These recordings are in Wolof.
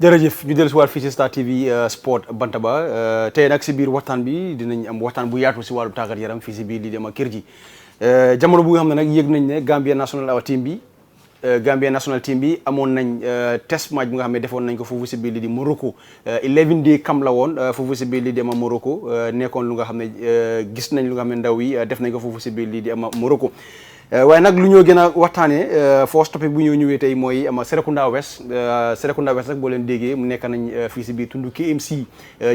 jërëjëf ñu dellu si waat fii si Star TV Sport Bantaba tey nag si biir waxtaan bi dinañ am waxtaan bu yaatu si wàllu tàggat yaram fii si biir lii dama kër ji jamono bu nga xam ne nag yëg nañ ne Gambia national team bi amoon nañ test match bu nga xam ne defoon nañ ko foofu si biir lii di Morocco 11 day camp la woon foofu si biir lii di ama Morocco nekkoon lu nga xam ne gis nañ lu nga xam ne ndaw yi def nañ ko foofu si biir lii di ama Morocco waaye nag lu ñoo gën a waxtaanee first topic bu ñoo ñëwee tey mooy ama Serekunda West nag boo leen déggee mu nekk nañ fii si biir tundu KMC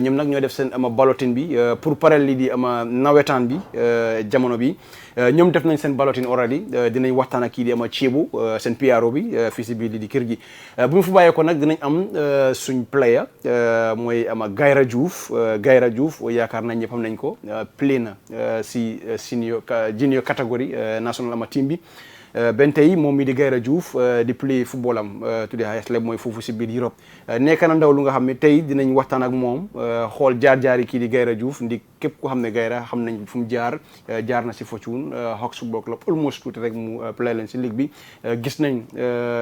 ñoom nag ñoo def seen ama balloting bi pour parel li di ama nawetaan bi jamono bi ñoom def nañ seen balloting already dinañ waxtaan ak kii di ama Ceebu seen PRO bi fii si biir li di kër gi bu ñu fa bàyyee ko nag dinañ am suñ player mooy ama Gayra Diouf yaakaar nañ ñëpp xam nañ ko play na si junior catégorie national ama team bi benn tey moom mi di Gayra Diouf di play football am tuddee highest level mooy foofu si biir Europe nekk na ndaw lu nga xam ne tey dinañ waxtaan ak moom xool jaar-jaar yi kii di Gayra Diouf ndi képp ku xam ne Gayra xam nañ fu mu jaar na si Fortune Hawks Football Club almost tuuti rek mu play leen si ligue bi gis nañ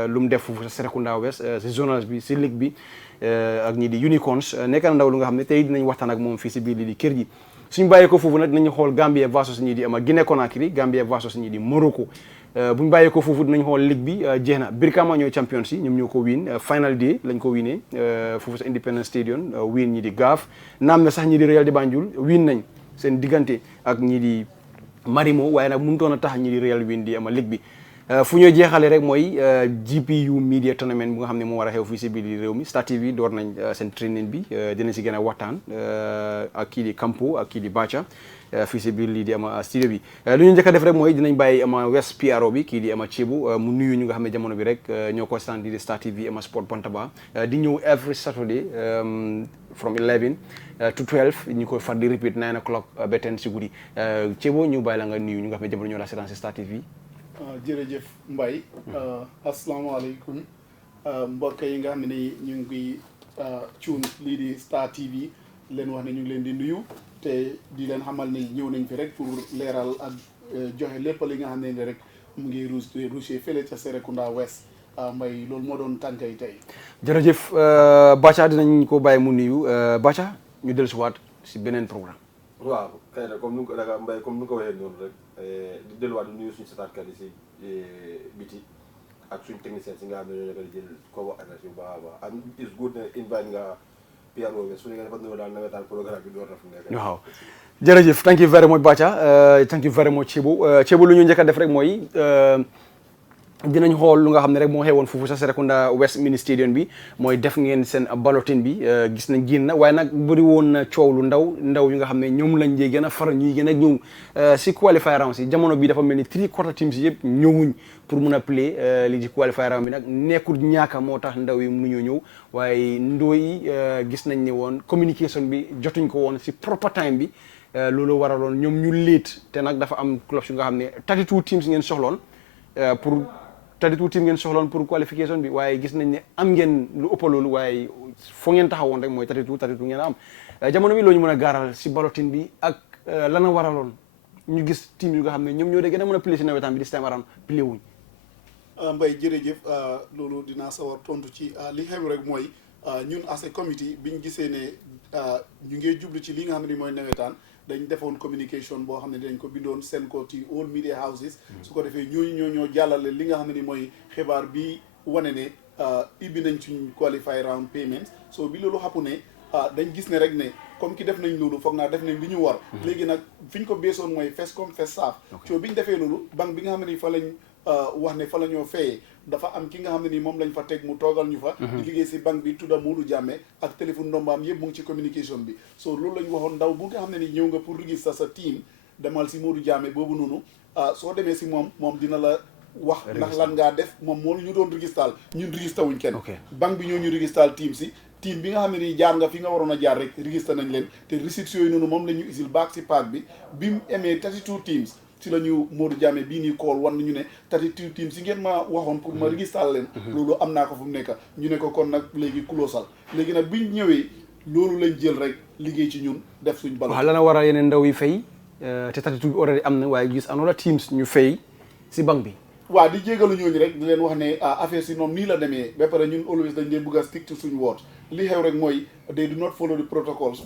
lu mu def foofu sa Serekunda West si zonage bi si ligue bi ak ñii di Unicorns nekk na ndaw lu nga xam ne tey dinañ waxtaan ak moom fii si biir li di kër gi suñu bàyyee ko foofu nag dinañu xool Gambia versus ñii di ama Guinée Conakry Gambia versus ñii di Morocco bu ñu bàyyee ko foofu dinañ xool ligue bi jeex na Brikama ñooy champions yi ñoom ñoo ko win final day lañ ko winee foofu sa Independence Stadium win ñi di gaaf naam na sax ñi di Real de Banjul win nañ seen diggante ak ñi di Marimo waaye nag mënutoon a tax ñi di Real win di ama ligue bi fu ñoo jeexale rek mooy GPU Media Tournament bu nga xam ne moo war a xew fii si biir réew mi Star TV door nañ seen training bi dinañ si gën a waxtaan ak kii di Campo ak kii di Bacha fii si biir lii di ama studio bi lu ñu njëkk a def rek mooy dinañ bàyyi ama West PRO bi kii di ama Ceebu mu nuyu ñu nga xam ne jamono bi rek ñoo ko stand di Star TV ama Sport Bantaba di ñëw every Saturday from 11 to 12 ñu koy far di repeat 9 o'clock ba 10 si guddi Ceebu ñu bàyyi la nga nuyu ñu nga xam ne jamono ñoo la seetaan si Star TV. jërëjëf Mbaye asalaamaaleykum mbokk yi nga xam ne ñu ngi cuun lii di Star TV leen wax ne ñu ngi leen di nuyu te di leen xamal ne ñëw nañ fi rek pour leeral ak joxe lépp li nga xam ne rek mu ngi ruusee fële ca Serekunda West Mbaye loolu moo doon tànkay tey. jërëjëf Bacha dinañ ko bàyyi mu nuyu Bacha ñu dellusiwaat si beneen programme. waaw kay na comme ni nga ko Mbaye comme ni nga ko waxee noonu rek di delluwaat di nuyu suñu seetaatkat yi si biti ak suñu technicien si nga xam ne ñoo nekk di jël ko énergie bu baax a baax and is good ne invite nga PRO su ñu nga dafa ñëw daal nawetaan programme bi door na fu nekk. waaw jërëjëf thank you very much Bacha thank you very much Ceebu lu ñu njëkk a def rek mooy dinañ xool lu nga xam ne rek moo xewoon foofu sa Serekunda West Mini Stadium bi mooy def ngeen seen balloting bi gis nañ génn na waaye nag bëri woon na coow lu ndaw yu nga xam ne ñoom lañ jee gën a faral ñuy gën a ñëw si qualifier round si jamono bi dafa mel ni 3/4 teams yëpp ñëwuñ pour mun a play li ci qualifier round bi nag nekkul ñaaka moo tax ndaw yi mënuñoo ñëw waaye ndoo yi gis nañ ne woon communication bi jotuñ ko woon si proper time bi loolu waraloon ñoom ñu late te nag dafa am clubs yu nga xam ne 32 teams ngeen soxloon pour 32 team ngeen soxloon pour qualification bi waaye gis nañ ne am ngeen lu ëpp loolu waaye foo ngeen taxawoon rek mooy 32 ngeen am jamono bi loo ñu mën a gaaral si balloting bi ak lana waraloon ñu gis team yu nga xam ne ñoom ñoo de gën a mën a play si nawetaan bi di time around play wuñ. Mbaye jërëjëf loolu dinaa sawar tontu ci li xew rek mooy ñun as a committee biñ gisee ne ñu ngi jublu ci li nga xam ne mooy nawetaan dañ defoon communication boo xam ne dañ ko bindoon seen ko ci all media houses su ko defee ñoo jàllale li nga xam ne ni mooy xibaar bi wane ne ibbi nañ suñ qualify round payment so bi loolu xappu ne dañ gis ne rek ne comme ki def nañ loolu foog naa def nañ li ñu war léegi nag fi ñu ko beesoon mooy first come first serve so bi ñu defee loolu banque bi nga xam ne ni fa lañ wax ne fa la ñoo fayee dafa am ki nga xam ne nii moom lañ fa teg mu toogal ñu fa di liggéey si banque bi tudda Modou Jammeh ak téléphone ndombaam yëpp mu ngi ci communication bi so loolu lañ waxoon ndaw bu nga xam ne ni ñëw nga pour register sa team demal si Modou Jammeh boobu noonu soo demee si moom dina la wax ndax lan ngaa def moom moo ñu doon register ñun register wuñ kenn banque bi ñoo ñu register team si team bi nga xam ne nii jaar nga fi nga waroon a jaar rek register nañ leen te receipts yooyu noonu moom la ñu isil baak si paak bi bi mu amee 32 teams si la ñu Modou Jammeh bii nii call wan ñu ne 32 teams si ngeen ma waxoon pour ma register leen loolu am naa ko fu mu nekk ñu ne ko kon nag léegi kuloosal léegi nag biñ ñëwee loolu lañ jël rek liggéey ci ñun def suñ ballot. waaw lana war a yeneen ndaw yi fay te 32 already am na waaye gis another teams ñu fay si banque bi waaw di jégalu ñooñu rek di leen wax ne affaire si noonu nii la demee ba pare ñun always dañ dee bëgg a stick to suñu word li xew rek mooy they do not follow the protocols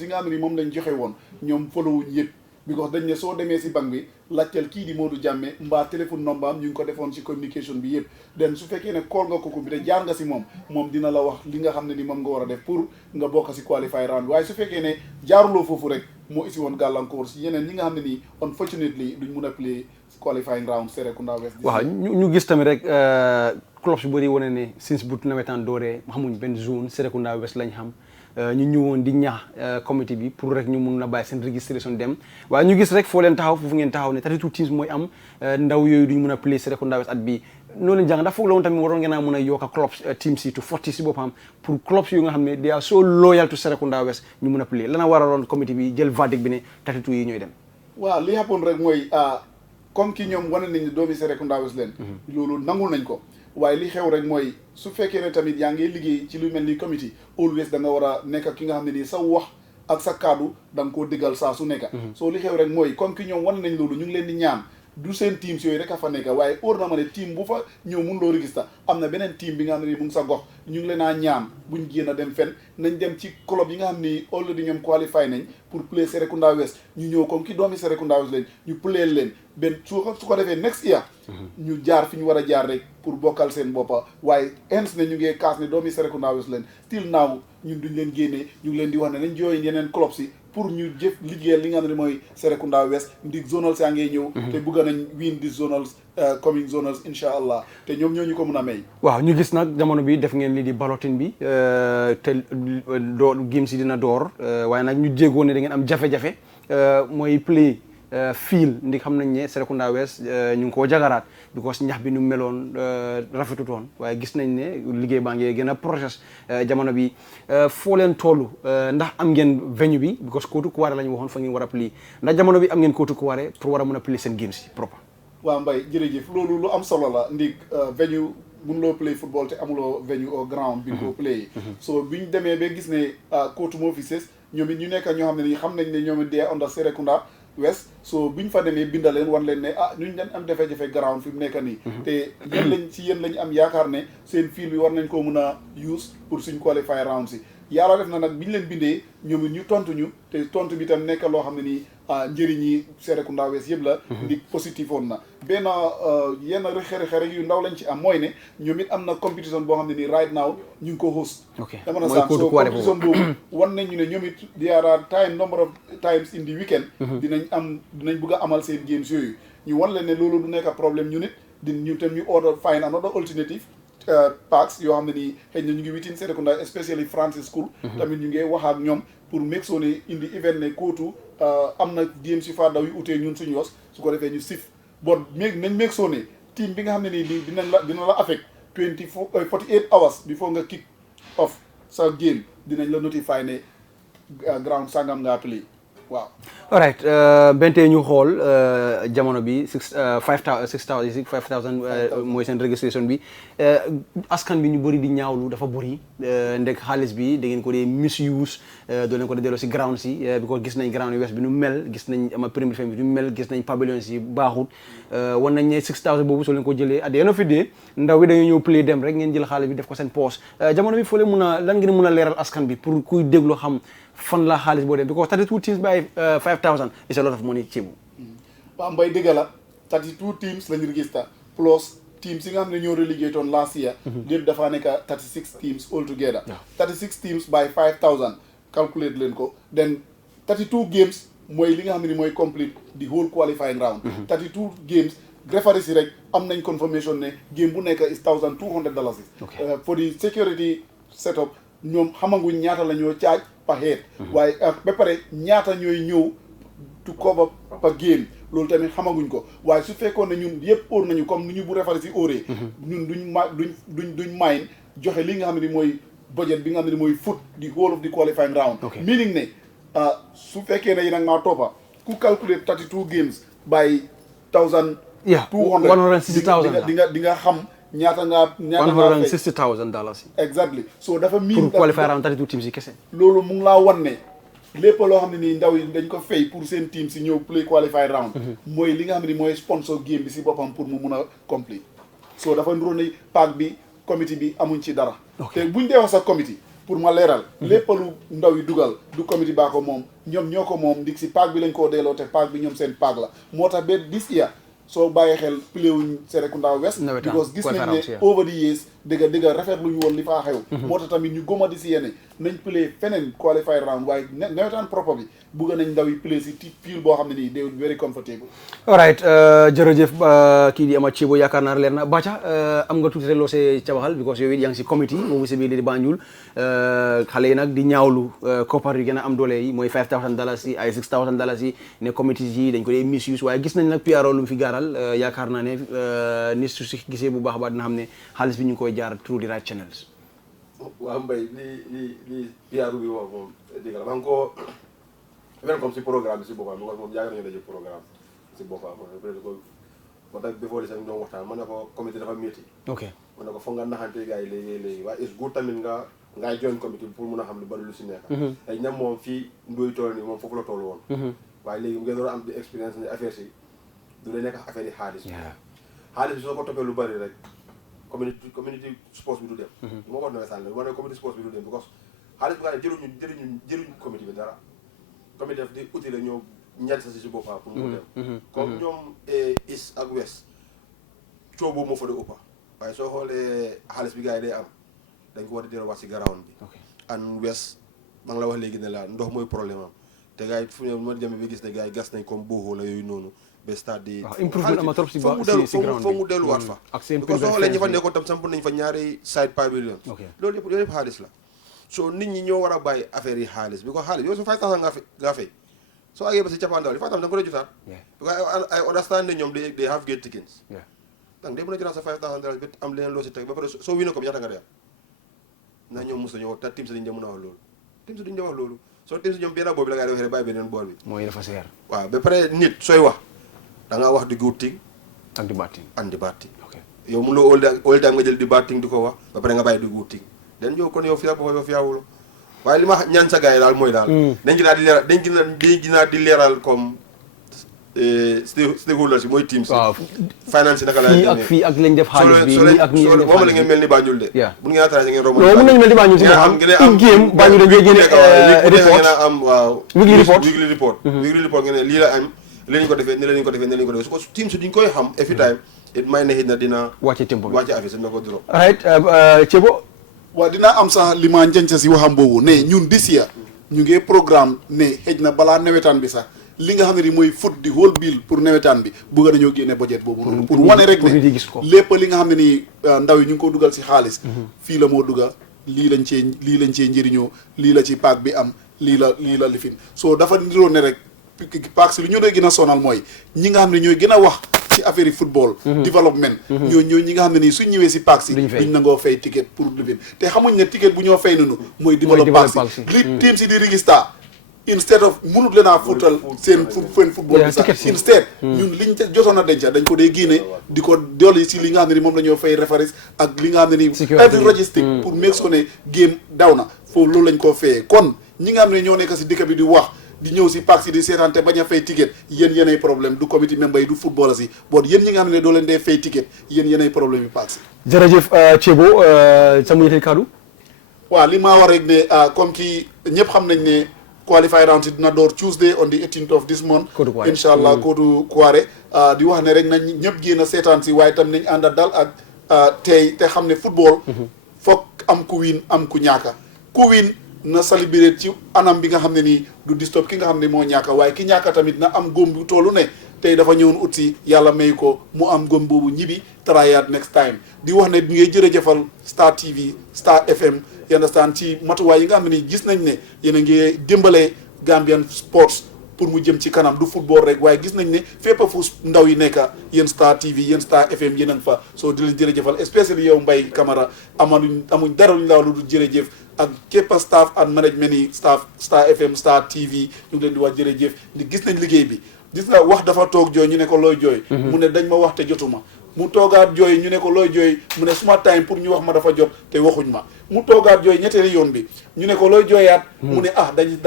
yi nga xam ne moom lañ joxe woon ñoom follow wuñ yëpp because dañ ne soo demee si banque bi laajteel kii di Modou Jammeh mbaa téléphone number am ñu ngi ko defoon si communication bi yëpp den su fekkee ne call nga ko bi te jaar nga si moom dina la wax li nga xam ne ni moom nga war a def pour nga bokk si qualify round waaye su fekkee ne jaaruloo foofu rek moo isi woon gàllankoor si yeneen ñi nga xam ne nii unfortunately duñ mun a play qualifying round Serekunda West. waaw ñu gis tamit rek clubs yu bëri wane ne since bu nawetaan dooree xamuñ benn zone Serekunda West lañ xam ñu ñëwoon di ñaax comité bi pour rek ñu mun na bàyyi seen registration dem waaye ñu gis rek foo leen taxaw foofu ngeen taxaw ne 32 teams mooy am ndaw yooyu duñ mun a play Serekunda West at bi noonu leen jàng ndax foog la woon tamit waroon ngeen a mun a yokk clubs teams yi to 40 si boppam pour clubs yu nga xam ne they are so loyal to Serekunda West ñu mun a play lana waraloon comité bi jël verdict bi ne 32 yi ñooy dem. waaw li happen rek mooy comme ki ñoom wane nañ ne doomi Serekunda West leen loolu nangul nañ ko waaye li xew rek mooy su fekkee ne tamit yaa ngi liggéey ci lu mel ni comité always da nga war a nekk ki nga xam ne nii sa wax ak sa kaddu da nga koo diggal saa su nekk soo li xew rek mooy comme ki ñoom wane nañ loolu ñu ngi leen di ñaan du seen teams yooyu rek a fa nekk waaye óor na ma ne team bu fa ñëw mun loo register am na beneen team bi nga xam ne nii mu ngi sa gox ñu ngi leen a ñaan buñ génn a dem fenn nañ dem ci club yi nga xam ni already ñoom qualify nañ pour play Serekunda West ñu ñëw comme ki doomi Serekunda West lañ ñu play leen benn su ko defee next year ñu jaar fi ñu war a jaar rek pour bokkal seen boppa waaye hence ne ñu ngee kaas ne doomi Serekunda West leen till now ñun duñ leen génnee ñu ngi leen di wax ne nañ jooyin yeneen club si pour ñu jëf liggéeyal li nga xam ne mooy Serekunda West ndi zonals yaa ngee ñëw te bëgg nañ win di zonals coming zonals insha allah te ñoom ñoo ñu ko mun a may waaw ñu gis nag jamono bi def ngeen lii di balloting bi te game si dina door waaye nag ñu jéegoo ne da ngeen am jafe-jafe mooy play fiil ndi xam nañ ne Serekunda West ñu ngi koo jagaraat because ñax bi nu meloon rafetutoon waaye gis nañ ne liggéey baa ngi gën a process jamono bi foo leen toll ndax am ngeen venue bi because Kotu Kuware la ñu waxoon fa ngeen war a play ndax jamono bi am ngeen Kotu Kuware pour war a mën a play seen games yi propre. waaw Mbaye jërëjëf loolu lu am solo la ndig venue mënuloo play football te amuloo venue au ground bi ko play so biñ demee ba gis ne Kotu moo fi sës ñoom it ñu nekk ñoo xam ne nii xam nañ ne ñoom it dee under Serekunda West so biñ fa demee binda leen wan leen ne ñuñ leen am jafe-jafe ground fi mu nekk nii te yéen lañ si yéen lañ am yaakaar ne seen fiil bi war nañ koo mën a use pour suñ qualify round si yàlla def na nag biñ leen bindee ñoom it ñu tontu ñu te tontu bi tam nekk loo xam ne nii njëriñ yi Serekunda West yëpp la ndi positif woon na benn yenn xere yu ndaw lañ ci am mooy ne ñoom it am na compétition boo xam ne nii right now ñu ngi ko host dama na sax so compétition boobu wan nañ ñu ne ñoom it there are number of times in the weekend dinañ bëgg a amal seen games yooyu ñu wan leen ne loolu du nekk problème ñu nit ñu tam ñu order find another alternative parks yoo xam ne nii xëy na ñu ngi within Serekunda especially Francis School tamit ñu ngi wax ak ñoom pour make sure ne indi event ne Kotu am na game si fa daw yu utee ñun suñu yos su ko defee ñu sif bon nañ make sure ne team bi nga xam ne nii dina la affect 48 hours before nga kick off sa game dinañ la notify ne ground sangam nga play waaw. all right bente ñu xool jamono bi 5000 mooy seen registration bi askan bi ñu bëri di ñaawlu dafa bëri ndek xaalis bi da ngeen ko dee misuse doo leen ko dee delloo si ground si because gis nañ ground yi West bi nu mel gis nañ ama premier femme bi nu mel gis nañ pavilion si baaxut wan nañ ne 6000 boobu soo leen ko jëlee at the end of the day ndaw bi dañoo ñëw play dem rek ngeen jël xaalis bi def ko seen poche jamono bi foo leen mun a lan ngeen mun a leeral askan bi pour kuy déglu xam fan la xaalis boo dem because 32 teams by 5000 is a lot of money ci bu waaw Mbaye dëgg la 32 teams lañu register plus teams yi nga xam ne ñoo relegate toon last year lépp dafa nekk 36 teams all together 36 teams by 5000 calculate leen ko then 32 games mooy li nga xam ne ni mooy complete the whole qualifying round 32 games referees yi rek am nañ confirmation ne game bu nekk is $1,200 for the security setup ñoom xamanguñ ñaata la ñoo charge per head waaye ba pare ñaata ñooy ñëw to cover per game loolu tamit xamaguñ ko waaye su fekkoon ne ñun yëpp óor nañu comme ni ñu bu referee si óoree ñun duñ mayin joxe li nga xam ne ni mooy budget bi nga xam ne ni mooy foot the whole of the qualifying round meaning ne su fekkee ne yi nag maa toppa ku calculate 32 games by $1,200 di nga xam ñaata $160,000 exactly so dafa miin pour qualify round 32 teams yi kese loolu mu ngi laa wan ne lépp loo xam ne nii ndaw yi dañ ko fay pour seen team si ñëw play qualify round mooy li nga xam ne nii mooy sponsor game bi si boppam pour mu mun a complete so dafa nduróo ne paak bi comité bi amuñ ci dara te buñ dee wax sa comité pour ma leeral lépp lu ndaw yi dugal du comité baa ko moom ñoom ñoo ko moom ndig si paak bi lañ koo delloo te paak bi ñoom seen paak la moo tax ba this year soo bàyyee xel pléwuñ Serekunda West because gis nañ ne over the years dëgga rafetluñu woon li faa xew moo tax tamit ñu goma di si yéene nañ play feneen qualify round waaye nawetaan propre bi bugga nañ ndaw yi play si field boo xam ne nii they very comfortable. all right jërëjëf kii di Ameth Ceebo yaakaar naa leer na Bacha am nga tuuti rek loo see ca waxal because yow it yaa ngi si committee boobu si biir di Banjul xale yi nag di ñaawlu koppar yu gën a am doole yi mooy $5,000 yi ay $6,000 yi ne committee yi dañ ko dee misuse waaye gis nañ nag PRO lu mu fi gaaral yaakaar naa ne nit su si gisee bu baax a baax dina xam ne xaalis bi ñu ngi koy jaar through the right channels. waaw Mbaye li PR bi wax moom dégg la maa ngi ko welcome si programme bi si boppam because moom yàgg nañu daje programme si boppam peut-être que moo tax before li sax ñu doon waxtaan mën na ko comité dafa métti ok mën na ko foog nga naxante gars yi léegi waaye is good tamit ngay join comité bi pour mun a xam lu bari lu si nekk ay ñam moom fii ndoy toll nii moom foofu la toll woon waaye léegi mu ngeen doon am di expérience ne affaire si du lay nekk affaire yi xaalis bi soo ko toppee lu bari rek community sports bi du dem moo ko nawee sànni wane community sports bi du dem because xaalis bi nga ne jëluñu comité bi dara comité daf di utile ñoo ñan sa si boppam pour mu dem comme ñoom East ak West coow boobu moo fa de ëppa waaye soo xoolee xaalis bi gars yi day am dañ ko war a delluwaat si ground bi and West maa ngi la wax léegi ne la ndox mooy problème am te gars yi fu ne ma demee ba gis ne gars yi gas nañ comme booxoo la yooyu noonu ba stade di foog mu delluwaat fa parce que soo xoolee ñi fa nekkoon tam samp nañ fa ñaari side pavilion loolu yëpp xaalis la so nit ñi ñoo war a bàyyi affaire yi xaalis bi ko xaalis yow su $5,000 nga fay soo àggee ba si cappaandaw li $5,000 da nga ko doon jotaat because I understand ne ñoom they have gate tickets donc day mën a jotaat sa $5,000 ba am leneen loo si teg ba pare soo wii na ko ñaata nga dee am na ñoom mos a ñëw te tim si duñ mën a wax loolu tim si duñ wax loolu soo tim si ñoom benn boor bi la ngay defee bàyyi beneen boor bi mooy dafa seer waaw ba pare nit sooy wax da ngaa wax di good thing ak di bad thing and di bad thing yow mun loo all time nga jël di bad thing di ko wax ba pare nga bàyyi di good thing den yow kon yow fiyaawuloo waaye li ma ñaan sa gars yi daal mooy daal dañ ginaa di leeral comme stakeholders yi mooy teams finance yi naka la fii ak fii ak lañ def xaalis bi nii ak nii moom la ngeen mel ni Banjul de bu ngeen attracé ngeen romb non mun nañu mel ni Banjul si xam game Banjul dañ koy génne report ngeen am waaw weekly report ngeen ne lii la am li lañ ko defee ni lañ ko defee su ko teams yi duñ koy xam every time it may na hit na dina wàcce tempo bi wàcce affaire sa na ko drop right Ceebo waaw dinaa am sax li ma njënca si waxam boobu ne ñun this year ñu ngi programme ne xëj na balaa nawetaan bi sax li nga xam ne ni mooy foot di whole bill pour nawetaan bi bëgg nañoo génne budget boobu noonu pour wane rek ne lépp li nga xam ne ni ndaw yi ñu ngi ko dugal si xaalis fii la moo dugal lii lañ cee njëriñoo lii la ci paak bi am lii la lifin soo dafa niroo ne rek paak si lu ñu dee gën a sonal mooy ñi nga xam ne ñooy gën a wax ci affaire yi football développement ñoo ñi nga xam ne nii suñ ñëwee si paak si duñ nangoo fay ticket pour lifin te xamuñ ne ticket bu ñoo fay nanu mooy développe paak si li team si di register instead of munut leen a fuutal seen football bi sax instead ñun liñ jotoon a denca dañ ko dee génne di ko dolli si li nga xam ne ni moom la ñoo fay référence ak li nga xam ne ni every logistique pour make sure ne game daw na foofu loolu lañ koo fayee kon ñi nga xam ne ñoo nekk si dëkk bi di wax di ñëw si parc si di seetaante bañ a fay ticket yéenay problème du comité membre yi du football si bon yéen ñi nga xam ne doo leen dee fay ticket yéenay problème yi parc si jërëjëf Ceebo sa mujjatee kaddu waaw li maa war rek ne comme ki ñëpp xam nañ ne qualify round si dina door Tuesday on the 18th of this month incha allah Kotu Kuare di wax ne rek nañ ñëpp génn a seetaan si waaye tam nañ ànda dal ak tey te xam ne football foog am ku win am ku ñaaka ku win na célébrer ci anam bi nga xam ne nii du disturb ki nga xam ne moo ñaaka waaye ki ñaaka tamit na am góom bu toolu ne tey dafa ñëwoon ut si yàlla may ko mu am góom boobu ñibi tryyaat next time di wax ne ngay jërëjëfal Star TV Star FM you understand ci matuwaay yi nga xam ne nii gis nañ ne yéen a ngi dimbalee Gambian sports pour mu jëm ci kanam du football rek waaye gis nañ ne fépp fu ndaw yi nekk yéen Star TV yéen Star FM yéen a ngi fa soo di leen jërëjëfal especially yow Mbaye Camara amuñ dara luñ laa lu dul jërëjëf ak képp staff and management yi staff Star FM Star TV ñu ngi leen di wax jërëjëf ndi gis nañ liggéey bi gis nga wax dafa toog jooy ñu ne ko looy jooy mu ne dañ ma wax te jotuma mu toogaat jooy ñu ne ko looy jooy mu ne suma time pour ñu wax ma dafa jot te waxuñ ma mu toogaat jooy ñetteeli yoon bi ñu ne ko looy jooyaat mu ne dañ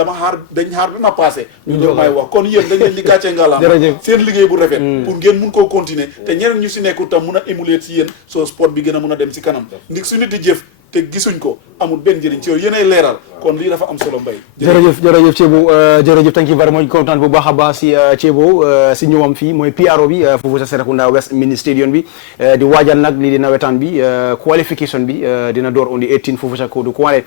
xaar bi ma passé ñu doon may wax kon yéen dañ leen di gàcce ngalaama seen liggéey bu rafet pour ngeen mun koo continuer te ñeneen ñu si nekkul tam mun a émuler si yéen soo sport bi gën a mun a dem si kanam ndig su nit di jëf te gisuñ ko amul benn njëriñ ci yow yéenay leeral kon lii dafa am solo Mbay jërëjëf Thiebo jërëjëf thank you very much kontaan bu baax a baax si Thiebo si ñëwam fii mooy PRO bi foofu sa Serekunda West Mini Stadium bi di waajal nag lii di nawetaan bi qualification bi dina door on the 18 foofu sa Kodu Kuwale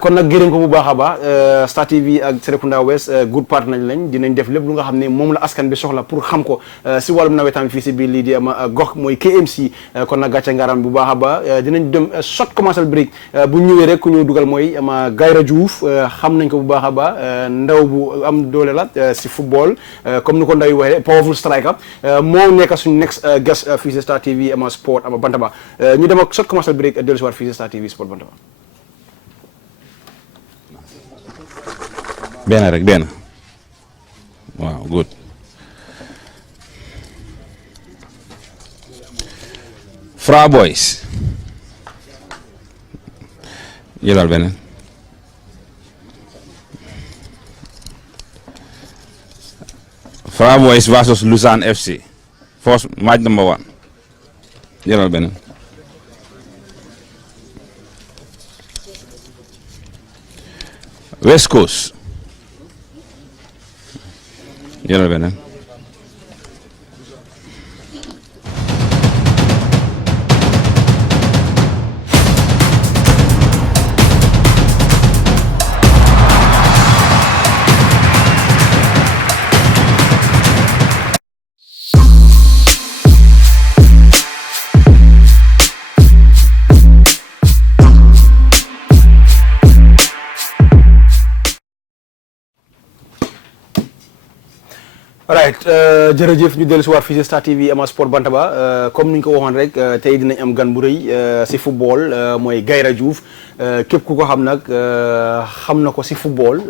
kon nag gërëm ko bu baax a baax Star TV ak Serekunda West good partner lañ dinañ def lépp lu nga xam ne moom la askan bi soxla pour xam ko si wàllum nawetaan bi fii si biir lii di ama gox mooy KMC kon nag gàcce ngaram bu baax a baax dinañ dem short commercial break bu ñëwee rek ku ñëw dugal mooy ama Gayra Diouf xam nañ ko bu baax a baax ndaw bu am doole la si football comme ni ko ndaw yi waxee powerful striker moo nekk suñu next guest fii si Star TV ama sport ama Bantaba ñu dem ak short commercial break dellu si waat fii si Star TV sport Bantaba. benn waaw good Fra Boys jëlal beneen Fra Boys versus Lusane FC first match number 1 jëlal beneen West Coast jëlal beneen alright jërëjëf ñu dellu si waat fii si Star TV ama sport Bantaba comme ni ñu ko waxoon rek tey dinañ am gan bu rëy si football mooy Gayra Diouf képp ku ko xam nag xam na ko si football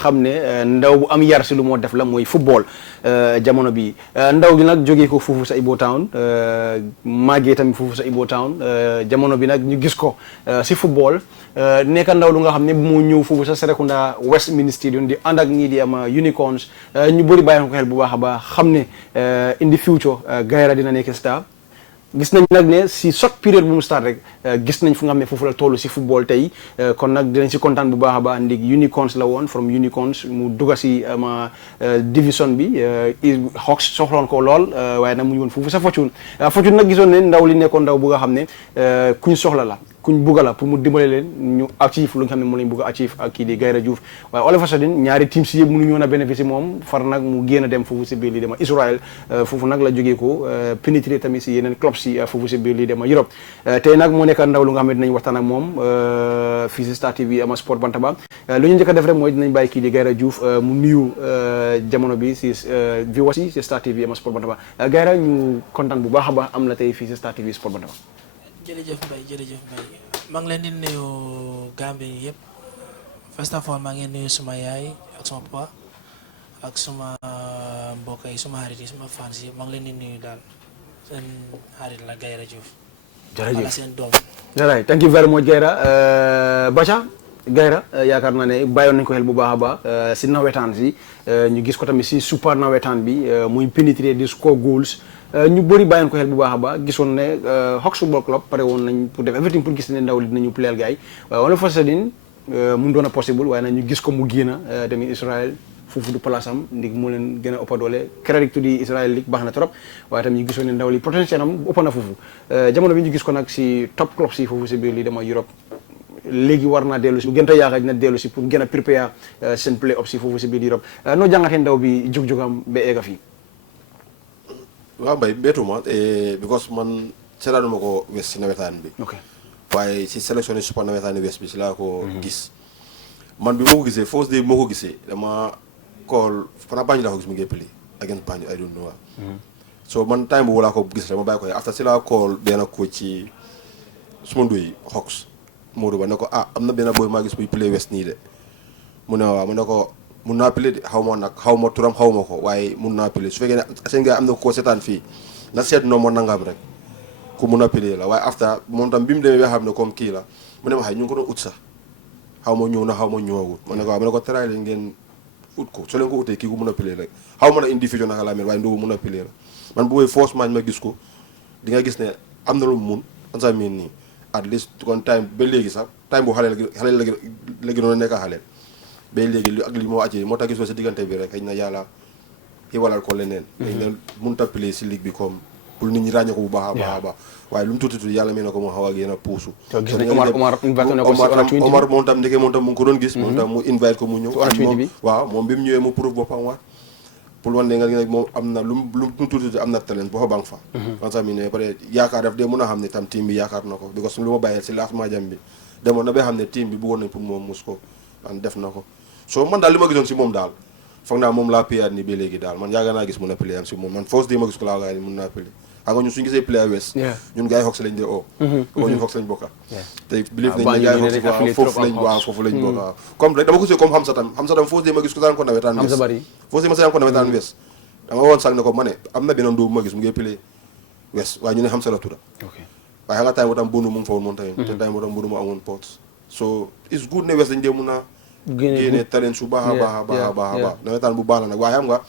xam ne ndaw bu am yar si lu moo def la mooy football jamono bi ndaw gi nag jógee ko foofu sa Ibo Town màggee tamit foofu sa Ibo Town jamono bi nag ñu gis ko si football nekk ndaw lu nga xam ne bu moo ñëw foofu sa Serekunda West Mini Stadium di ànd ak ñii di ama Unicorns ñu bëri bàyyi ko xel bu baax a baax xam ne in the future Gayra dina nekk star gis nañ nag ne si short période bu mu start rek gis nañ fu nga xam ne foofu la toll si football tey kon nag dinañ si kontaan bu baax a baax ndig Unicorns la woon from Unicorns mu dugga si ama division bi Hawks soxloon ko lool waaye nag mu ngi woon foofu sa Fortune nag gisoon ne ndaw li nekkoon ndaw bu nga xam ne kuñ soxla la kuñ bugga la pour mu dimbale leen ñu achieve lu nga xam ne moom lañ bugg a achieve ak kii di Gayra Diouf waaye all of a sudden ñaari teams si yëpp mënuñu woon a bénéficier moom far nag mu génn a dem foofu si biir lii dema Israël foofu nag la jógee ko pénétrer tamit si yeneen clubs si foofu si biir lii dema Europe tey nag moo nekk ndaw lu nga xam ne dinañ waxtaan ak moom fii si Star TV ama sport Bantaba lu ñu njëkk a def rek mooy dinañ bàyyi kii di Gayra Diouf mu nuyu jamono bi si viewers yi si Star TV ama sport Bantaba Gayra ñu kontaan bu baax a baax am la tey fii si Star TV sport Bantaba. jërëjëf Mbaye maa ngi leen di nuyu Gambie yëpp first of all maa ngi nuyu suma yaay ak suma papa ak suma mbokk yi suma xarit yi suma fans yi maa ngi leen di nuyu daal seen xarit la Gayra Diouf. jërëjëf wala seen doom. jërëjëf thank you very much Gayra Bacha Gayra yaakaar naa ne bàyyoon nañ ko xel bu baax a baax si nawetaan si ñu gis ko tamit si super nawetaan bi muy pénétrer di score goals. ñu bëri bàyyoon ko xel bu baax a baax gisoon ne Hawks Football Club pare woon nañ pour def everything pour gis ne ndaw li dinañu playal gars yi waaye wala fasadine mu doon a possible waaye nag ñu gis ko mu génn tamit Israël foofu du place am ndig moo leen gën a ëpp doole crédit tuddi Israël League baax na trop waaye tamit ñu gisoon ne ndaw li potentiel am ëpp na foofu jamono bi ñu gis ko nag si top club si foofu si biir lii dama Europe léegi war naa dellu si bu gën a yaakaar dina dellu si pour gën a préparer seen play off si foofu si biir Europe noo jàngatee ndaw bi jóg-jógam ba eega fii. waaw Mbaye beetuma because man seetaanuma ko west si nawetaan bi waaye si sélection super nawetaani west bi si laa ko gis man bi moo ko gisee first day bi moo ko gisee dama call fana Banjul laa ko gis mu ngi play against Banjul I don't know so man time boobu laa ko gis rek ma bàyyi ko after si laa call benn coach ci suma nduy Hawks Modou Ba ne ko am na benn boy maa gis muy play west nii de mu ne waaw mu ne ko mun naa pile de xaw ma turam xaw ma ko waaye mun naa pile su fekkee ne seen gars am na ko seetaan fii na seet noo ma nangam rek ku mun a play la waaye after moom tam bi mu demee ba xam ne comme kii la mu ne ma xay ñu ngi ko doon ut sax xaw ma ñëw na xaw ma ñëwagul ma ne ko waaw ma ne ko teraay leen ngeen ut ko soo leen ko utee kii ku mun a play rek xaw ma na individual naka laa mel waaye ndugu mun a play la man bu woy force match ma gis ko di nga gis ne am na lu mu mun ansa miin nii at least kon time ba léegi sax time bu xale la gënoon a nekk xale ba léegi li ak li moo acci moo tax gisoo si diggante bi rek xëy na yàlla xibalal ko leneen dañ nga mun ta play si ligue bi comme pour nit ñi ràññee ko bu baax a baax a baax waaye lu mu tuuti tuuti yàlla mel na ko moo xaw a gën a puusu Omar moom tam ndeke moom tam mu ngi ko doon gis moom tam mu invite ko mu ñëw waaw moom bi mu ñëwee mu prouve boppam waat pour wan ne nga ne moom am na lu mu tuuti am na talent boo banque fa kon sax mi ne peut être yaakaar daf dee mën a xam ne tam team bi yaakaar na ko because lu ma bàyyee si last majam bi demoon na ba xam ne team bi bëggoon nañ pour moom mus ko an def na ko so man daal li ma gisoon si moom daal foog naa moom laa piyaat ni ba léegi daal man yaaga naa gis mun a play am si moom man first day ma gis ko laa gaa ni mun naa play xam nga ñun suñu gisee play west ñun gars yi Hawks lañ dee oo ko ñun Hawks lañ bokka te believe nañ ne gars yi Hawks foofu lañ bokka comme rek dama ko gisee comme Hamza tam first day ma gis ko saan ko nawetaan west first day ma saan ko nawetaan west dama woon sax ne ko ma ne am na benn ndóobu ma gis mu ngi play west waaye ñu ne Hamza la tudda waaye xam nga time boo tam bunu mu ngi fa woon moom tamit te time boo tam bunu mu amoon ports so it's good ne west dañ dee mun a génne talent su baax a baax a baax a baax a baax nawetaan bu baax la nag waaye xam nga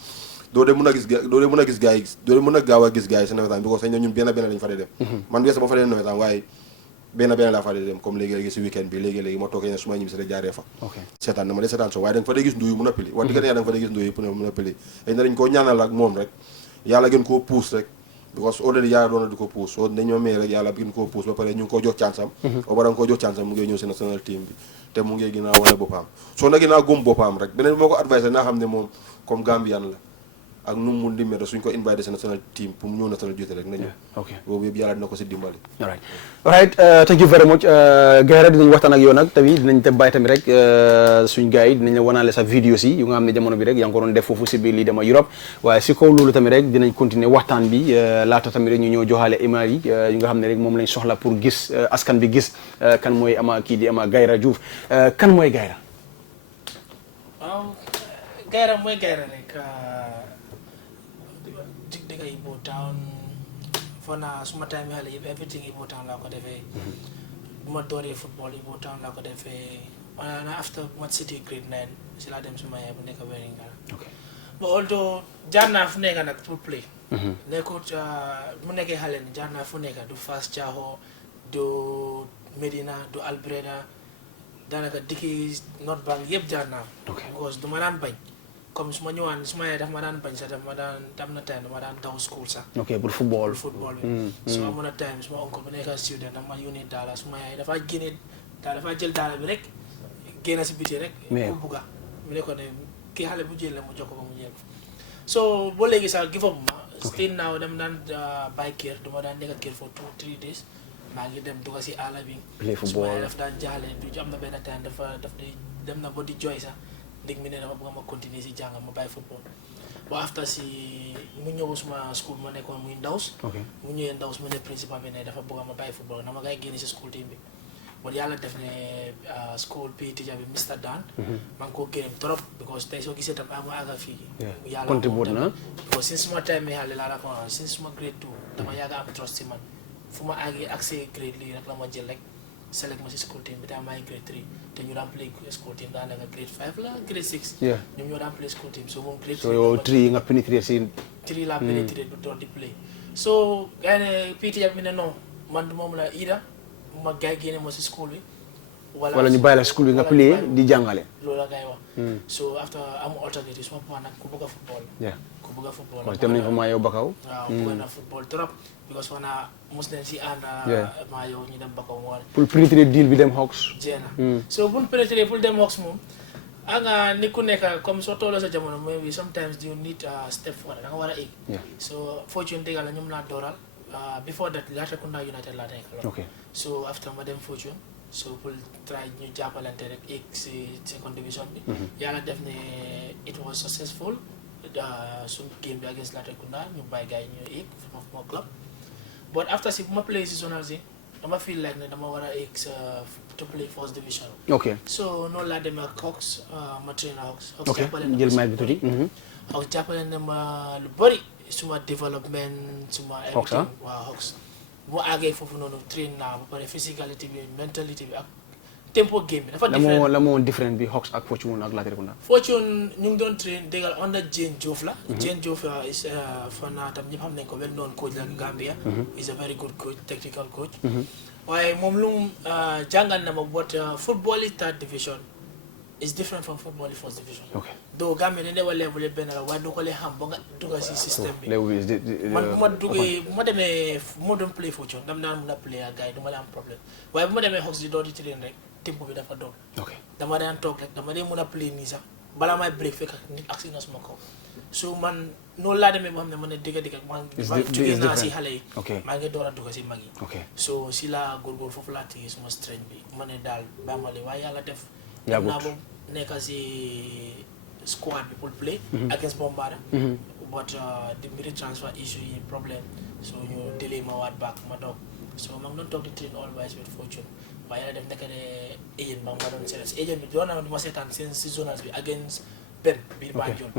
doo dee mën a gis gars yi doo dee mën a gaaw a gis gars yi si nawetaan bi ko sañ ñun benn lañ fa dee dem man wees ba fa dee nawetaan waaye benn laa fa dee dem comme léegi-léegi si weekend bi léegi-léegi ma toogee ne su ma ñibbi si rek jaaree fa seetaan dama dee seetaan so waaye da nga fa dee gis nduyu mun a pili wax dëgg da nga fa dee gis nduyu mun a pili ay na dañ koo ñaanal ak moom rek yàlla gën koo puus rek because already yàlla doon na di ko puus so dañoo mee rek yàlla gën koo puus ba pare ñu ngi ko jox chance am ba pare nga ko jox chance am mu ngi ñëw si national team bi te mu ngi gën a wane boppam soo na gën a góom boppam rek beneen bi moo ko advice naa xam ne moom comme Gambian la ak nu mu mun di mel suñ ko invité si national team pour mu ñëw national jote rek nañu boobu yëpp yàlla dina ko si dimbali alright thank you very much Gaira dinañ waxtaan ak yow nag tamit dinañ te bàyyi tamit rek suñ gars yi dinañ la wanaale sa vidéo si yu nga xam ne jamono bi rek yaa ngi ko doon def foofu si biir lii dama Europe waaye si kaw loolu tamit rek dinañ continuer waxtaan bi laata tamit rek ñu ñëw joxaale image yi yu nga xam ne rek moom lañ soxla pour gis askan bi gis kan mooy ama kii di ama Gaira Diouf kan mooy Gaira waaw Gaira mooy Gaira rek dëgg Ibo Town foo naa suma time xale yëpp everything Ibo Town laa ko defee bu ma dooree football Ibo Town laa ko defee na after ma city grade 9 si laa dem suma yaay bu nekk Wellingara but although jaar naa fu nekk nag pour play nekkut mu nekkee xale ni jaar naa fu nekk du Fass Jaaxo du Medina du Albreda daanaka dikki North Bank yëpp jaar naa because du ma daan bañ comme su ma ñëwaan su ma yaay daf ma daan bañ sax dama daan am na time dama daan daw school sax pour football bi su ma amoon a time su ma oncle bu nekk student dama yónnee daala su ma yaay dafa génne daal dafa jël daala bi rek génn si biti rek ku bugga mu ne ko ne kii xale bu jël la mu jox ko ba mu jël so ba léegi sax give up ma still now dem daan bàyyi kër dama daan nekk kër for 2-3 days maa ngi dem dugga si àll bi su ma yaay daf daan jaaxle du am na benn time daf day dem na ba di jooy sax dégg mi ne dama bëgg ma continuer si jàngam ma bàyyi football ba after si mu ñëw suma school ma nekkoon muy Ndaws mu ñëwee Ndaws mu ne principal bi ne dafa bëgg ma bàyyi football dama ngay génne si school team bi bon yàlla def ne school PE teacher bi Mr Dan maa ngi koo gërëm trop because tey soo gisee tam ama aga fii yàlla contribute na because since suma time xale laa la ko since suma grade 2 dama yàgga am trust si man fu ma àggee accès grade lii rek la ma jël rek select ma si school team bi daa maa ngi grade 3 te ñu daan play school team daa nekk grade 5 la grade 6 ñoom ñoo daan play school team so moom grade 3 nga pénétrer si 3 laa pénétrer bu doon di play so gars ne PTA bi ne non man moom la ida ma gars génne ma si school bi wala ñu bàyyi la school bi nga play di jàngale loolu la gars yi wax so after amu alternative suma papa nag ku bëgg a football ku bëgg a football parce que tam nañ fa maa yow Bakaw waaw bëgg na football trop because fana mos nañ si ànd maa yow ñu dem Bakaw moo pour pénétrer deal bi dem Hawks jeena so buñ pénétrer pour dem Hawks moom nga ni ku nekk comme soo tolloo sa jamono maybe sometimes you need a step forward da nga war a egg so Fortune dégg la ñoom laa dooral before that Latrikunda United laa nekk so after ma dem Fortune so pour try ñu jàppalante rek egg si second division bi yàlla def ne it was successful suñ game bi against Latrikunda ñu bàyyi gars yi ñu egg sama club but after si bu ma play si zonal si dama feel like ne dama war a egg to play first division so noonu laa demee ak Hawks ma train Hawks jël mic bi tuuti Hawks jàppale na ma lu bëri suma développement suma everything waaw Hawks bu àggee foofu noonu train naa ba pare physicalité bi mentalité bi ak tempo game bi dafa différent la moo different bi Hawks ak Fortune ak Latrikunda. Fortune ñu ngi doon train déggal under Jane Diouf la. Jane Diouf is fan naa tam ñëpp xam nañ ko well known coach la Gambia. is a very good coach technical coach. waaye moom lu mu jàngal na ma what football is third division is different from football is first division. ok doo Gambia ne level level benn la waaye doo ko lee xam ba nga dugga si système bi. man bu ma demee bu ma doon play Fortune dama daan mun a play ak gars yi du ma la am problème waaye bu ma demee Hawks di door di train rek tempo bi dafa doon. ok dama daan toog rek dama dee mun a play nii sax balaa may break fekk nit agsi na suma kaw so man noonu laa demee boo xam ne man ne dëgg-dëgg maa ngi jógee naa si xale yi maa ngi door a dugg si mag yi so si la góorgóor foofu laa tigee suma strength bi ma ne daal bamale waaye yàlla def naa boobu nekk si squad bi pour play against Bombara but di mbiri transfer issue yi problème so ñu delay ma waat back ma toog so maa ngi doon toog di train always with Fortune waaye yàlla def nekk ne agent maa ma doon seetaan si agent bi doon naa di ma seetaan seen si journals bi against Ben biir Banjul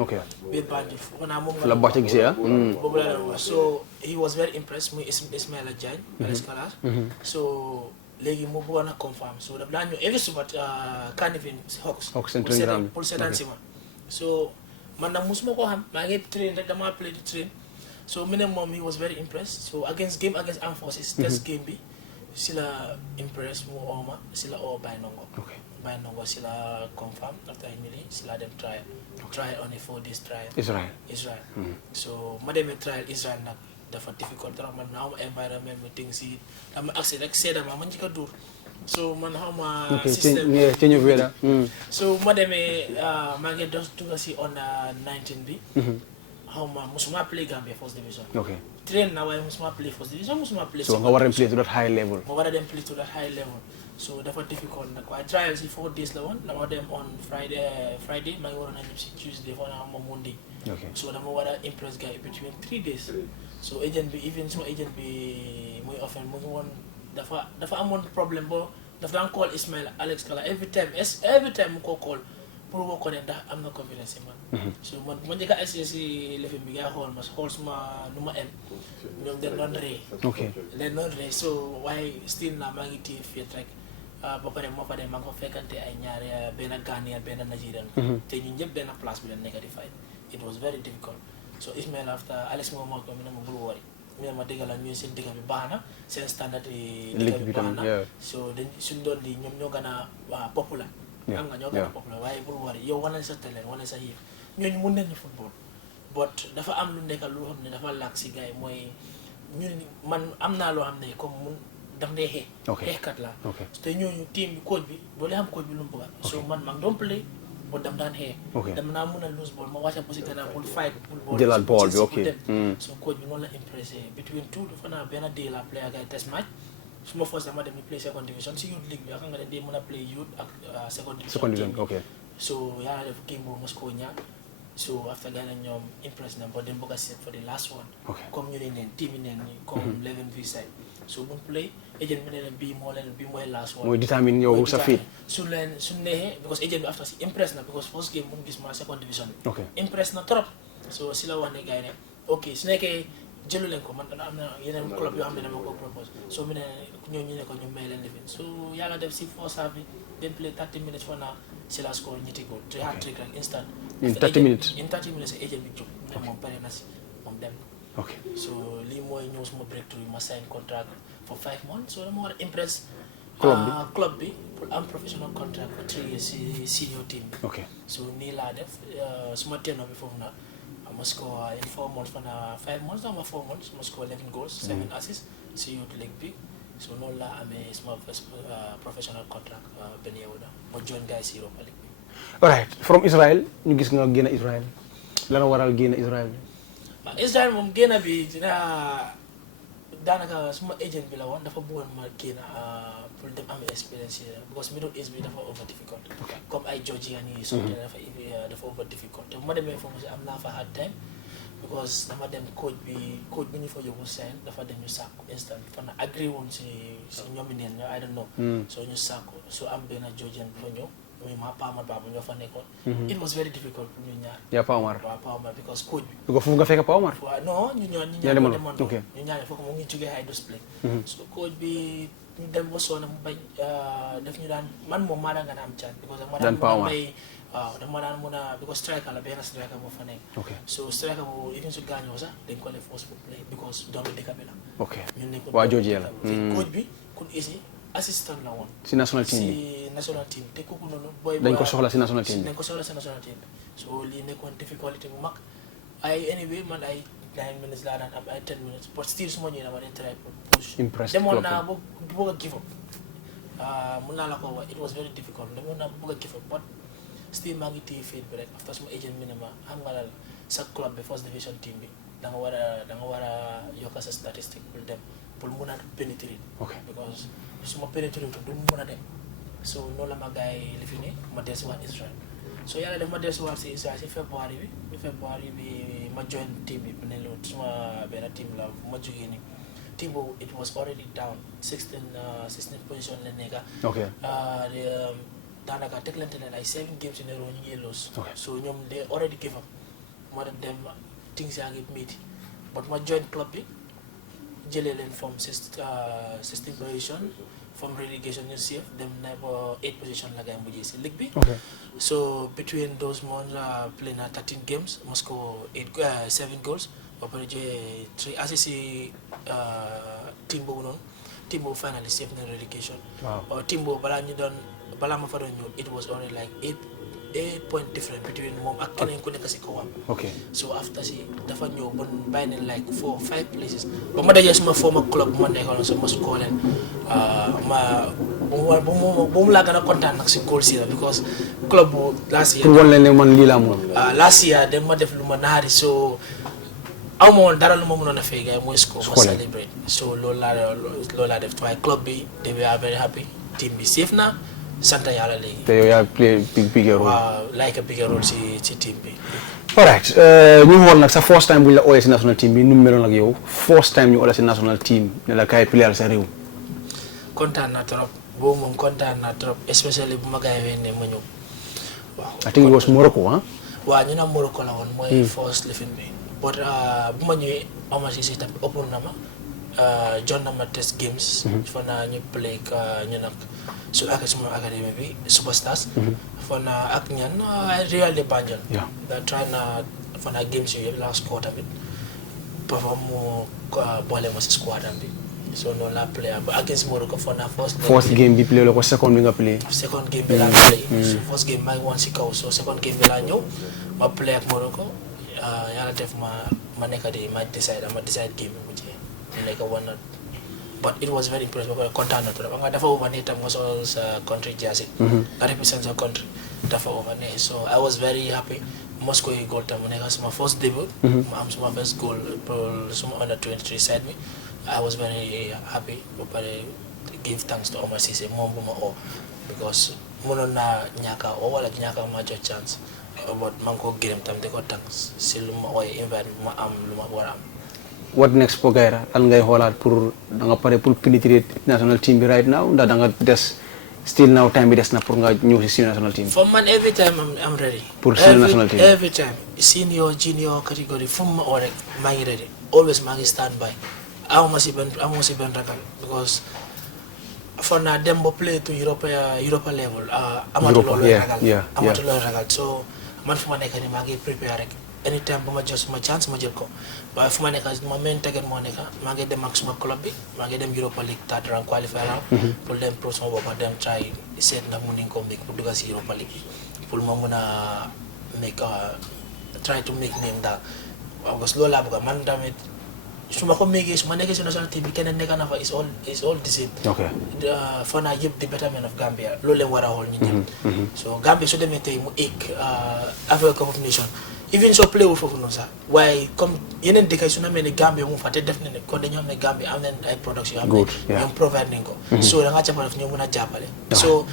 biir Banjul foofu naa moom nga la baax gisee ah boobu laa doon wax so he was very impressed muy Ismaila Diagne Escalas so léegi mu bëggoon a confirm so daf daa ñëw every suba Kanifing Hawks pour seetaan si ma so man nag musuma koo xam maa ngi train rek dama play di train so mu ne moom he was very impressed so against Armed Forces test game bi si la impressed mu ooma si la oo Baye Ndongo si la confirm after I si la dem trial on a 4 days trial Israel so ma demee trial Israel nag dafa difficult trop man naa ma environment mi things yi dama accès rek seeda ma njëkk a dóor so man xaw ma système so ma demee maa ngi dos dugga si on 19 bi xaw ma musuma play Gambia first division train na waaye musuma play first division musuma play so nga war a play to that high level ma war a dem play to that high level so dafa difficult nag waaye trials yi 4 days la woon dama dem on Friday maa ngi waroon a ñëw si Tuesday foo naa ma Monday so dama war a impress gars yi between 3 days so agent bi even suma agent bi muy often mu ngi woon dafa amoon problème boo dafa daan call Ismaila Alex Kala every time mu ko call pour boo ko ne ndax am na confidence si man so man bu ma njëkk a essayé si lefin bi ngay xool ma xool suma nu ma em ñoom den doon ree so waaye still na maa ngi téye fiet rek ba pare moo fa dem maa ngi fa fekkante ay ñaari benn Ghanaian benn Nigerian te ñun ñëpp benn place bi la nekk di fight it was very difficult so Ismaila after Alex moo ko mi ne ma bul wori mi ne ma dëgg la ñu seen dëgg bi baax na seen standard yi dëgg bi baax na so dañ suñ doon di ñoom ñoo gën a populaire xam nga ñoo gën a populaire waaye bul wori yow wane sa talent wane sa yëf ñooñu mun nañu football but dafa am lu nekk lu xam ne dafa laaj si gars yi mooy ñun man am naa loo xam ne comme mun daf dee xeexkat la te ñooñu team bi coach bi boo lee xam coach bi lu mu bëgg so man maa ngi doon play but dam daan xeex dam naa mun a lose ball ma wàcca posé gannaaw pour fight pour jëlaat ball bi so coach bi noonu la impressé between two dafa naa benn day la play ak ay test match su ma force dama dem di play second division si youth league bi ak nga ne day mën a play youth ak second division so yàlla def game boobu mos koo ñaar so after gars yi ñoom impress na ba dem bëgg a set for the last one comme ñu ne neen team yi neen ñi comme 11 v side so buñ play agent bi ne leen bii mooy last one mooy determine yow sa fit su neexee because agent bi after si impress na because first game mun gis ma second division bi impress na trop so si la wax ne gars yi ne ok su nekkee jëlu leen ko man am na yeneen club yoo xam ne dama ko propose so mu ne ñu ne ko ñu may leen lifin so yàlla def si first half bi den play 30 minutes for now si la score ñetti goal te hat trick rek instant in 30 minutes agent bi jóg ne moom pare na si moom dem so lii mooy ñëw suma breakthrough ma sign contract for 5 months so dama war a impress club bi pour am professional contract for 3 years si senior team bi so nii laa def suma tenno bi foofu na ma score in 4 months for 5 months ama 4 months ma score 11 goals 7 assists si youth league bi so noonu laa amee suma first professional contract benn yow da ma join guys si Europa League bi alright from Israel ñu gis nga génn Israel lan waral génn Israel bi Israel moom génn bi dina daanaka suma agent bi la woon dafa bëggoon ma génn pour dem am expérience because Middle East bi dafa over difficult comme ay Georgia nii so dafa over difficult te bu ma demee foofu si am naa fa hard time because dama dem coach bi ñu fa yóbbu seen dafa dem ñu sàkku instant fan agree woon si ñoomi neen I don't know so ñu sàkku so am benn Georgian bi fa ñëw muy ma Pamar Babu ñoo fa nekkoon. It was very difficult pour ñu ñaar. yaa Pa Omar. waaw Pa Omar because coach bi. du ko foofu nga fekk Pa Omar. waaw non ñu ñaar demoon ñu ñaar foofu mu ngi jógee high discipline. so coach bi ñu dem ba sonn mu bañ def ñu daan man moom maa daan gën a am chance. because daan Pa Omar waaw dama daan mun a because striker la benn striker moo fa nekk. so striker boobu even su gaañoo sax dañ ko def force pour play because doomu dëkk bi la. waa jooju la. coach bi kun isi assistant la woon. si national team bi si national team te kooku noonu. booy dañ ko soxla si national team bi dañ ko soxla si national team bi. so lii nekkoon difficulté bu mag ay anyway man ay 9 minutes laa daan am ay 10 minutes but still su ma ñëwee dama dee try pour push. demoon naa ba bëgg a give up. mun naa la ko wax it was very difficult demoon naa ba bëgg a give up but still maa ngi téye faith bi rek after suma agent minima xam nga la sa club bi first division team bi da nga war a yokk sa statistique pour dem pour mun a pénétrer. because su ma pénétrer du mu mun a dem so noonu la ma gars yi li fi ne ma dellusiwaat Israël so yàlla def ma dellusiwaat si Israël si février bi ma join team bi ne la suma benn team la ma jógee ni team boobu it was already down 16 position la nekka. daanaka teglante leen ay 7 games in a row ñu ngi lose. so ñoom they already give up ma dem things yaa ngi metti but ma join club bi jëlee leen from 16 position from relegation ñu save dem na ba 8 position la gay mujjee si league bi. so between those months play na 13 games ma score 7 goals ba pare jëlee 3 assists si team boobu noonu team boobu finally save na relegation. team boobu balaa ma fa doon ñëw it was only like 8 point different between moom ak keneen ku nekk si kawam. so after si dafa ñëw ba bàyyi ne like 4 or 5 places ba ma dajee suma former club bu ma nekkoon so ma score leen bu mu laa gën a kontaan nag si goal si la because club bu last year. pour wan leen ne man lii laa moom. last year dem ma def lu ma naari so aw ma woon dara lu ma mënoon a fay gars mooy score ma celebrate so loolu laa def waaye club bi they were very happy team bi safe na. sant yàlla léegi. te yow yaa play bigger role. waaw like a bigger role ci team bi. alright ñu xool nag sa first time bu ñu la ooyee si national team bi nu mu meloon ak yow first time ñu ooyee si national team ne la kaay playal sa réew. kontaan na trop boobu moom kontaan na trop especially bu ma gars yi ne ma ñëw waaw. I think it was Morocco ah. waaw ñu naan Morocco la woon. mooy first lifin bi. but bu ma ñëwee Omar Cissé tamit ëppoon na ma jox na ma test games. fa naa ñu play ñu nag. su suma académie bi Superstars. fa naa ak ñan Real de Banjul. da try na fa naa games yooyu yëpp laa score tamit parfois mu boole ma si squad am bi so noonu laa play ba against Morocco fa naa first game bi play la ko second bi nga play. second game bi laa play. first game maa ngi woon si kaw so second game bi laa ñëw ma play ak Morocco yàlla def ma nekk di ma decide game bi mujjee mu nekk 1-0 but it was very impressive because kontaan na trop nga dafa over ne tam nga sol sa country jersey nga represent sa country dafa over ne so I was very happy Moscow yi goal tam mu nekk suma first debut ma am suma first goal pour suma under 23 side bi I was very happy ba pare give thanks to Omar Cissé moom bu ma oo because mënoon naa ñaaka oo wala ñaaka ma jox chance but maa ngi ko gërëm tam di ko thanks si lu ma ooyee invite ma am lu ma war a am. What next for Gaira? Lan ngay xoolaat pour da nga pare pour penetrate national team bi right now ndax da nga des still now time bi des na pour nga ñëw si senior national team. For man every time I'm ready. Pour senior national team every time senior junior category fu mu ma oo rek maa ngi ready always maa ngi stand by amoo si benn ragal because for naa dem ba play to Europa level. Amatuloo ragal so man fu ma nekk nii maa ngi prepare rek. Anytime bu ma jot suma chance ma jël ko waaye fu ma nekk ma main target moo nekk maa ngi dem ak suma club bi maa ngi dem Europa League third round qualifier round pour dem pro sama boppa dem try seet ndax mu nañ ko make pour dugg si Europa League bi pour ma mun a make try to make name daal waaw parce que loolu laa bëgg man tamit su ma ko méegee su ma nekkee si national team bi keneen nekk na fa is all the same. foo naa yëpp the betterment of Gambia loolu leen war a xool ñu ñëpp so Gambia su demee tey mu egg Africa Cup of Nations even soo play wul foofu noonu sax waaye comme yeneen dëkk su na mel ni Gambia mu fa te def na ne kon dañoo xam ne Gambia am nañ ay production am nañ ñoom provide nañ ko so da ngaa jàppale ñoo mën a jàppale so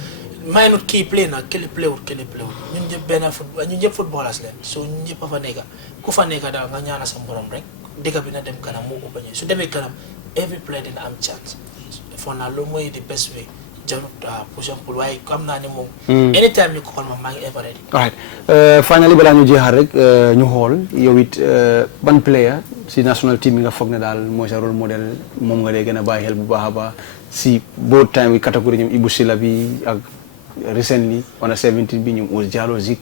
minute kii play na kële play wut ñun ñëpp benn football ñun ñëpp footballers leen so ñun ñëpp a fa nekka ku fa nekka daal nga ñaanal sa borom rek dëkk bi na dem kanam mu bañee su demee kanam every player dina am chance foog naa loolu mooy the best way jarut push and pull waaye xam naa ne moom anytime ñu call ma maa ngi ever ready. alright finally balaa ñu jeexal rek ñu xool yow it ban player si national team bi nga foog ne daal mooy sa rôle modèle moom nga dee gën a bàyyi xel bu baax a baax si both time bi catégorie ñoom Ibou Sila bi ak recently under 17 bi ñoom Ous Diallo Zik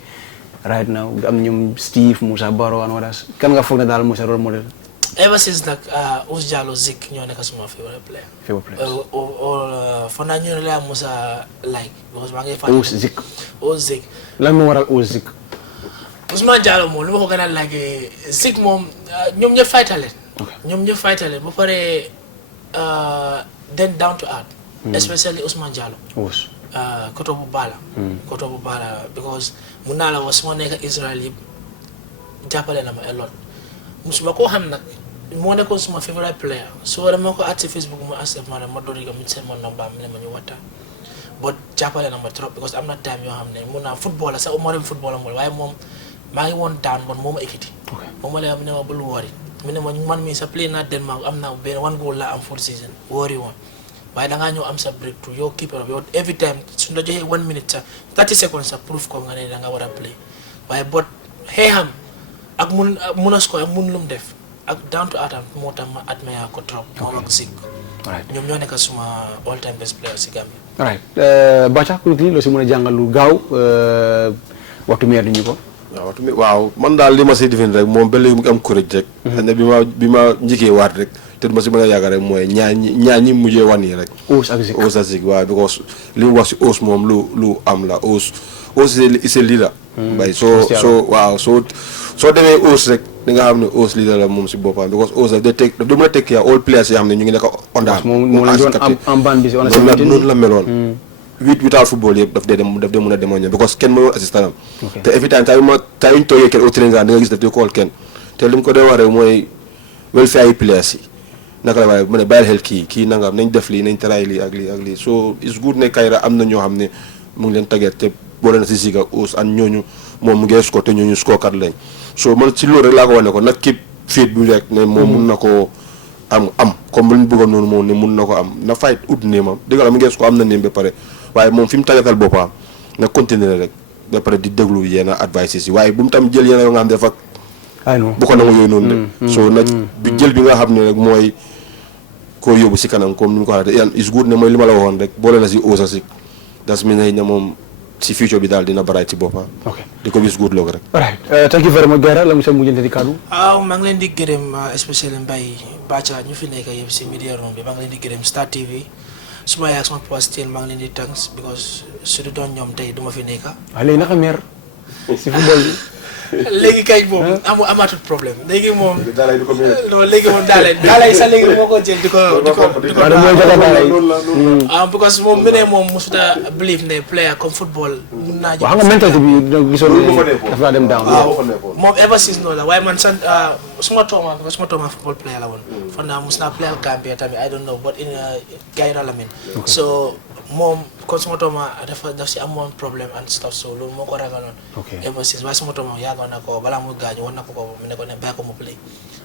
right now am ñoom Steve Moussa Baro and others kan nga foog ne daal mooy sa rôle modèle. Ever since nag Ous Diallo Zik ñoo nekk suma favorite player. For now ñu ne la Moussa like because maa ngi fàttali. Ous Zik. lan moo waral Ous Zik. Ousmane Diallo moom li ma ko gën a like Zik moom ñoom ñëpp faytaleen. ñoom ñëpp faytaleen ba pare then down to earth. Especially Ousmane Diallo. Koto bu baala. Koto bu baala because mun naa la wax su ma nekk Israël yëpp jàppale na ma a lot musuma koo xam nag moo nekkoon suma favorite player so dama ko at si Facebook ma accept ma doon mu seen ma nomba am ne ma ñu waxtaan but jàppale na ma trop because am na time yoo xam ne mun naa football sax moo dem football amul waaye moom maa ngi woon down bon moo ma ekkiti moom ma lay mu ne ma bul worry mu ne ma man mii sa play naa Denmark am naa benn one goal la am full season worry woon waaye dangaa ñëw am sa breakthrough yow keep up yow every time su la joxee 1 minute sa 30 seconds sa proof ko nga ne danga war a play waaye but xeexam ak mun a score ak mun lu mu def ak down to earth moo tax ma admire ko trop moom ak Zik ñoom ñoo nekk suma all time best player si Gambia. alright Bacha quickly loo si mën a jàngal lu gaaw waxtu meer ñu ko. waaw man daal li ma si defin rek moom ba léegi mu am courage rek. xëy na bi ma njëkkee waat rek te du ma si mën a yàgg rek mooy ñaar ñi mujjee wan yi rek. Ous ak Zik waaw because li mu wax si Ous moom lu am la Ous is a leader. bay soo demee Ous rek di nga xam ne Ous leader la moom si boppam because Ous daf da mën a tekki all players yi xam ne ñu ngi nekk ondaan. moom la doon am ban bi si on a noonu la meloon. without football yëpp daf dee mën a demoon ñoom because kenn mënoon assistant am. te every time taa yu ñu toogee kenn au training di nga gis daf di call kenn te li mu ko doon wax rek mooy welfare yi players yi naka la waaye mu ne bàyyil xel kii nangam nañ def lii nañ taraay lii ak lii so it's good ne Kayra am na ñoo xam ne mu ngi leen tàggat te boole na si Zik ak Ous an ñooñu moom mu ngi score te ñooñu score kat lañ so man si loolu rek laa ko wane ko nag képp fiit bi rek ne moom mun na koo am comme lu ñu bëggoon noonu moom ne mun na ko am na fight ut néemam dëgg la mu ngi score am na néem ba pare waaye moom fi mu tàggatal boppam na continuer rek ba pare di déglu yenn advices yi waaye bu mu tam jël yenn yoo nga xam ne dafa bu ko nangu yooyu noonu de so nag bi jël bi nga xam ne rek mooy koo yóbbu si kanam comme ni mu ko waxee is good ne mooy li ma la waxoon rek boole na si Ous ak Zik das mi ne moom si future bi daal dina baraay ci boppam. di ko wis good loo rek. alright thank you very much Gaira la mu sa mujjante di kaddu. waaw maa ngi leen di gërëm especially Mbaye Bacha ñu fi nekk yëpp si media room bi maa ngi leen di gërëm Star TV suma yaay ak suma papa still maa ngi leen di thanks because su du doon ñoom tey duma fi nekk. waaw léegi naka meer si football bi. léegi kay moom amatul problème léegi moom. léegi moom daalay sax léegi moo ko jël di ko. because moom mu ne moom musuta believe ne player comme football. mun naa waaw xam nga mentalité bi gisoon dafa dem down. moom ever since noonu la waaye man sant suma tooma football player la woon. fan naa mus naa player Gambia tamit I don't know but in Gaira Lamin. so moom kon suma tooma daf si amoon problème and stuff so loolu moo ko ragaloon. ever since waaye suma tooma yàggoon na ko balaa mu gaañu woon na ko mu ne ko ne bàyyi ko mu play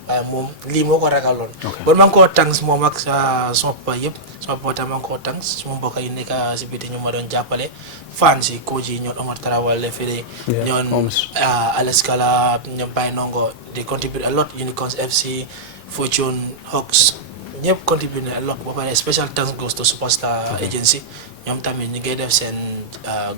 waaye moom lii moo ko ragaloon. bon maa ngi koo thanks moom ak suma papa yëpp suma papa tam maa ngi koo thanks suma mbokk yi nekk si biti ñu ma doon jàppale fan si coach yi ñoom Omar Tarawale fii ñoom Alex Kala ñoom Baye Nongo they contribute a lot Unicorns FC Fortune Hawks ñëpp contribute a lot ba pare special thanks goes to Superstar Agency ñoom tamit ñu ngi def seen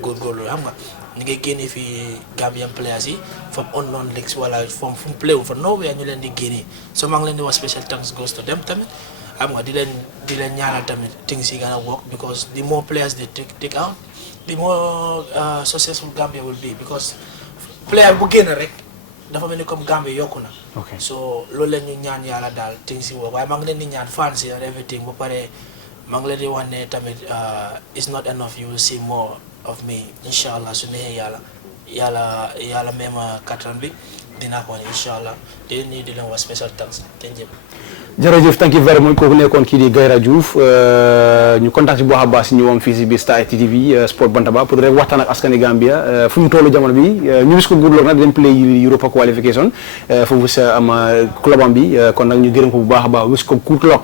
góorgóorlu xam nga ñu ngi génne fii Gambian players yi from unknown leagues wala from fu mu play wu fa nowhere ñu leen di génne so maa ngi leen di wax special thanks goes to them tamit xam nga di leen ñaanal tamit things yi gonna work because the more players they take out the more successful Gambia will be because player bu génn rek dafa mel ni comme Gambia yokku na. so loolu la ñu ñaan yàlla daal things yi work waaye maa ngi leen di ñaan fans yi and everything ba pare maa ngi leen di wax ne tamit it's not enough you will see more of me inshallah su neexee yàlla même kattan bi dinaa ko wane inshallah di leen wax special thanks te ñëpp jërëjëf thank you very much kooku nekkoon kii di Gaira Diouf ñu contact bu baax a baax si ñëwam fii si biir Star TV Sport Bantaba pour rek waxtaan ak askani Gambia fu mu tollu jamono bi ñu gis ko good luck nag dañ play Europa qualification foofu sa am clubam bi kon nag ñu gërëm ko bu baax a baax wis ko good luck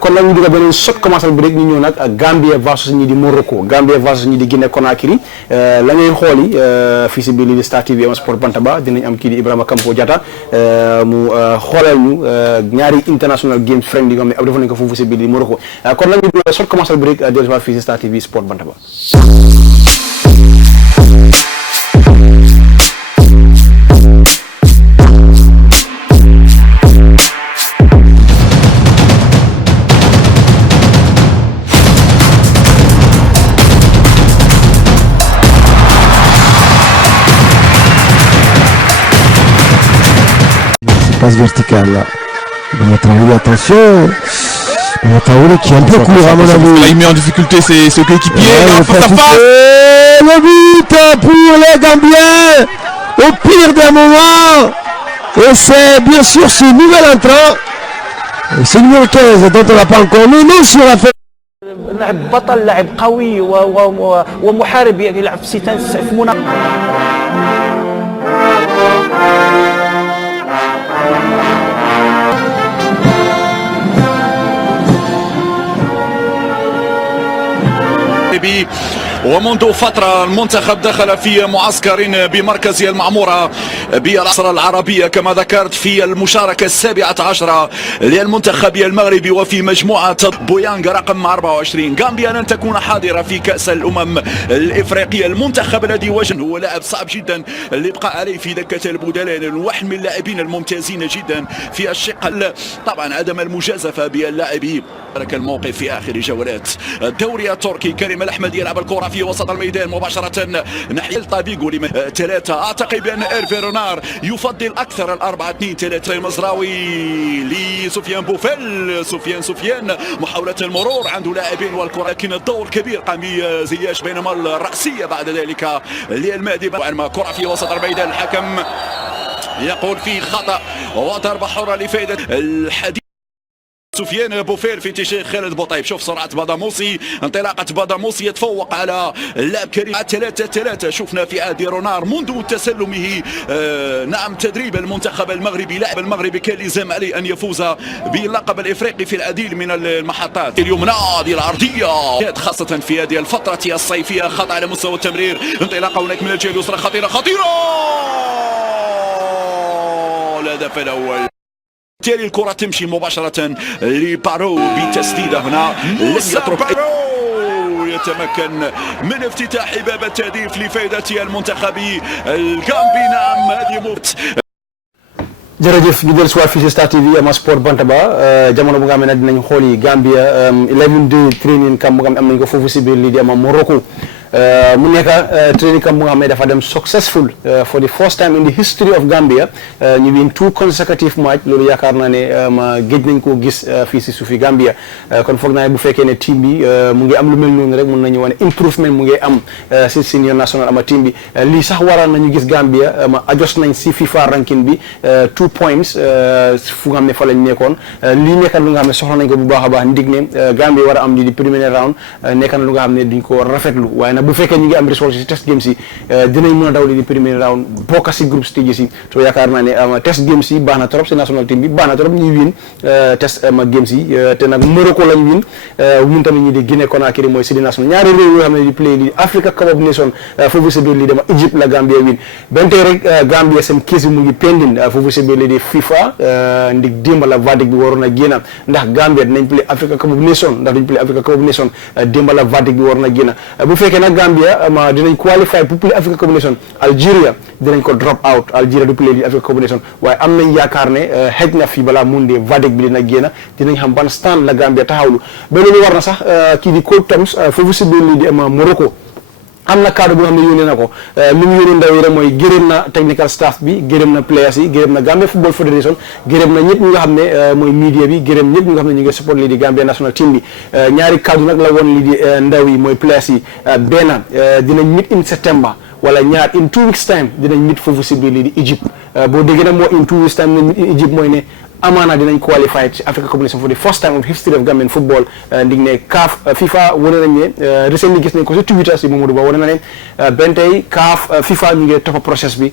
kon nag ñu dugal beneen sot commencé bi rek ñu ñëw nag Gambia versus ñi di Morocco Gambia versus ñi di Guinée Conakry la ngay xooli fii si biir lii di Star TV am Sport Bantaba dinañ am kii di Ibrahima Kampo Diatta mu xoolal ñu ñaari international games friend yi nga xam ne ab defoon nañ ko foofu si biir di Morocco kon nag ñu dugal sot commencé bi rek dellusiwaat fii si Star TV Sport Bantaba. Passe verticale là. Traoré, attention. Traoré qui est un peu court à mon avis. Il met en difficulté ses coéquipiers. Face à face. Le but pour les Gambiens au pire des moments. Et c'est bien sûr ce nouvel entrant. Et c'est numéro 15 dont on n'a pas encore mis. Nous sur la fin. لاعب بطل لاعب قوي ومحارب يلعب في ومنذ فترة المنتخب دخل في معسكر بمركز المعمورة بالعصر العربية كما ذكرت في المشاركة 17 للمنتخب المغربي وفي مجموعة بويانغ رقم 24. غامبيا لن تكون حاضرة في كأس الأمم الإفريقية. المنتخب الذي وجد هو لاعب صعب جدا الإبقاء عليه في دكة البدلاء واحد من اللاعبين الممتازين جدا في الشق طبعا عدم المجازفة باللاعبين. ترك الموقف في آخر جولات الدوري التركي. كريم الأحمدي يلعب الكرة في وسط الميدان مباشرة ناحية طابيغو 3. أعتقد بأن إيرفي رونار يفضل أكثر 4-2-3 المزراوي لسفيان بوفيل. سفيان محاولة المرور عنده لاعبين والكرة لكن الدور كبير قام بزياش بينما الرأسية بعد ذلك للمهدي. كرة في وسط الميدان الحكم يقول في خطأ وضربة حرة لفائدة الحديث. سفيان بوفيل في اتجاه خالد بوطيب. شوف سرعة باداموسي انطلاقة باداموسي يتفوق على اللاعب كريم 3-3. شفنا في عهد رونار منذ تسلمه نعم تدريب المنتخب المغربي. لاعب المغربي كان لزام عليه أن يفوز باللقب الإفريقي في العديد من المحطات. اليمنى هذه العرضية خاصة في هذه الفترة الصيفية. خطأ على مستوى التمرير. انطلاقة هناك من الجهة اليسرى خطيرة الهدف الأول. بالتالي الكرة تمشي مباشرة لبارو بتسديدة هنا لم يترك يتمكن من افتتاح باب التهديف لفائدة المنتخب الغامبي. نعم هذه موت. jërëjëf ñu dellu si waat fii si Star TV ama Sport Bantaba jamono bu nga xam ne dinañ xool yi Gambia 11-day training camp bu nga xam ne am nañ ko foofu si biir lii di ama Morocco mu nekk training camp bu nga xam ne dafa dem successful for the first time in the history of Gambia ñu win 2 consecutive match loolu yaakaar naa ne géej nañ koo gis fii si suufi Gambia kon foog naa ne bu fekkee ne team bi mu ngi am lu mel noonu rek mun nañu wane improvement mu ngi am si senior national ama team bi lii sax waral nañu gis Gambia adjust nañ si FIFA ranking bi 2 points fu nga xam ne fa lañ nekkoon lii nekk lu nga xam ne soxla nañ ko bu baax a baax ndig ne Gambia war a am lii di premier round nekk na lu nga xam ne duñ ko rafetlu waaye nag bu fekkee ñu ngi am ressources si test games yi dinañ mën a daw lii di premier round bokk si groupe stages yi so yaakaar naa ne test games yi baax na trop si national team bi baax na trop ñuy win test games yi te nag Morocco lañ win tamit ñi di Guinée Conakry mooy si di national ñaari réew yoo xam ne di play lii Africa Cup of Nations foofu si biir lii dama Egypte la Gambia win benn tey rek Gambia seen case bi mu ngi pending foofu si biir lii di FIFA ndig démb la verdict bi waroon a génn ndax Gambia dinañ play Africa Cup of Nations ndax duñ play Africa Cup of Nations démb la verdict bi waroon a génn bu fekkee nag Gambia dinañ qualify pour play Africa Cup of Nations Algeria dinañ ko drop out Algeria du play lii Africa Cup of Nations waaye am nañ yaakaar ne xëj na fii balaa mun de verdict bi dina génn dinañ xam ban stand la Gambia taxawlu ba loolu war na sax kii di Cole Thoms foofu si biir lii di Morocco am na cadre bu nga xam ne yónnee na ko li mu yónnee ndaw yi rek mooy gërëm na technical staff bi gërëm na players yi gërëm na Gambia Football Federation gërëm na ñëpp ñi nga xam ne mooy media bi gërëm ñëpp ñi nga xam ne ñu ngi support lii di Gambia national team bi ñaari cadre nag la woon lii di ndaw yi mooy players yi benn dinañ meet in September wala ñaar in 2 weeks time dinañ meet foofu si biir lii di Egypte boo déggee nag moo in 2 weeks time dinañ meet in Egypte mooy ne amaana dinañ qualify ci Africa Cup of Nations for the first time of history of Gambian football ndig ne CAF FIFA wane nañ ne recently gis nañ ko ci Twitter si Mamadou Ba wane na ne benn tey CAF FIFA ñu ngi topp process bi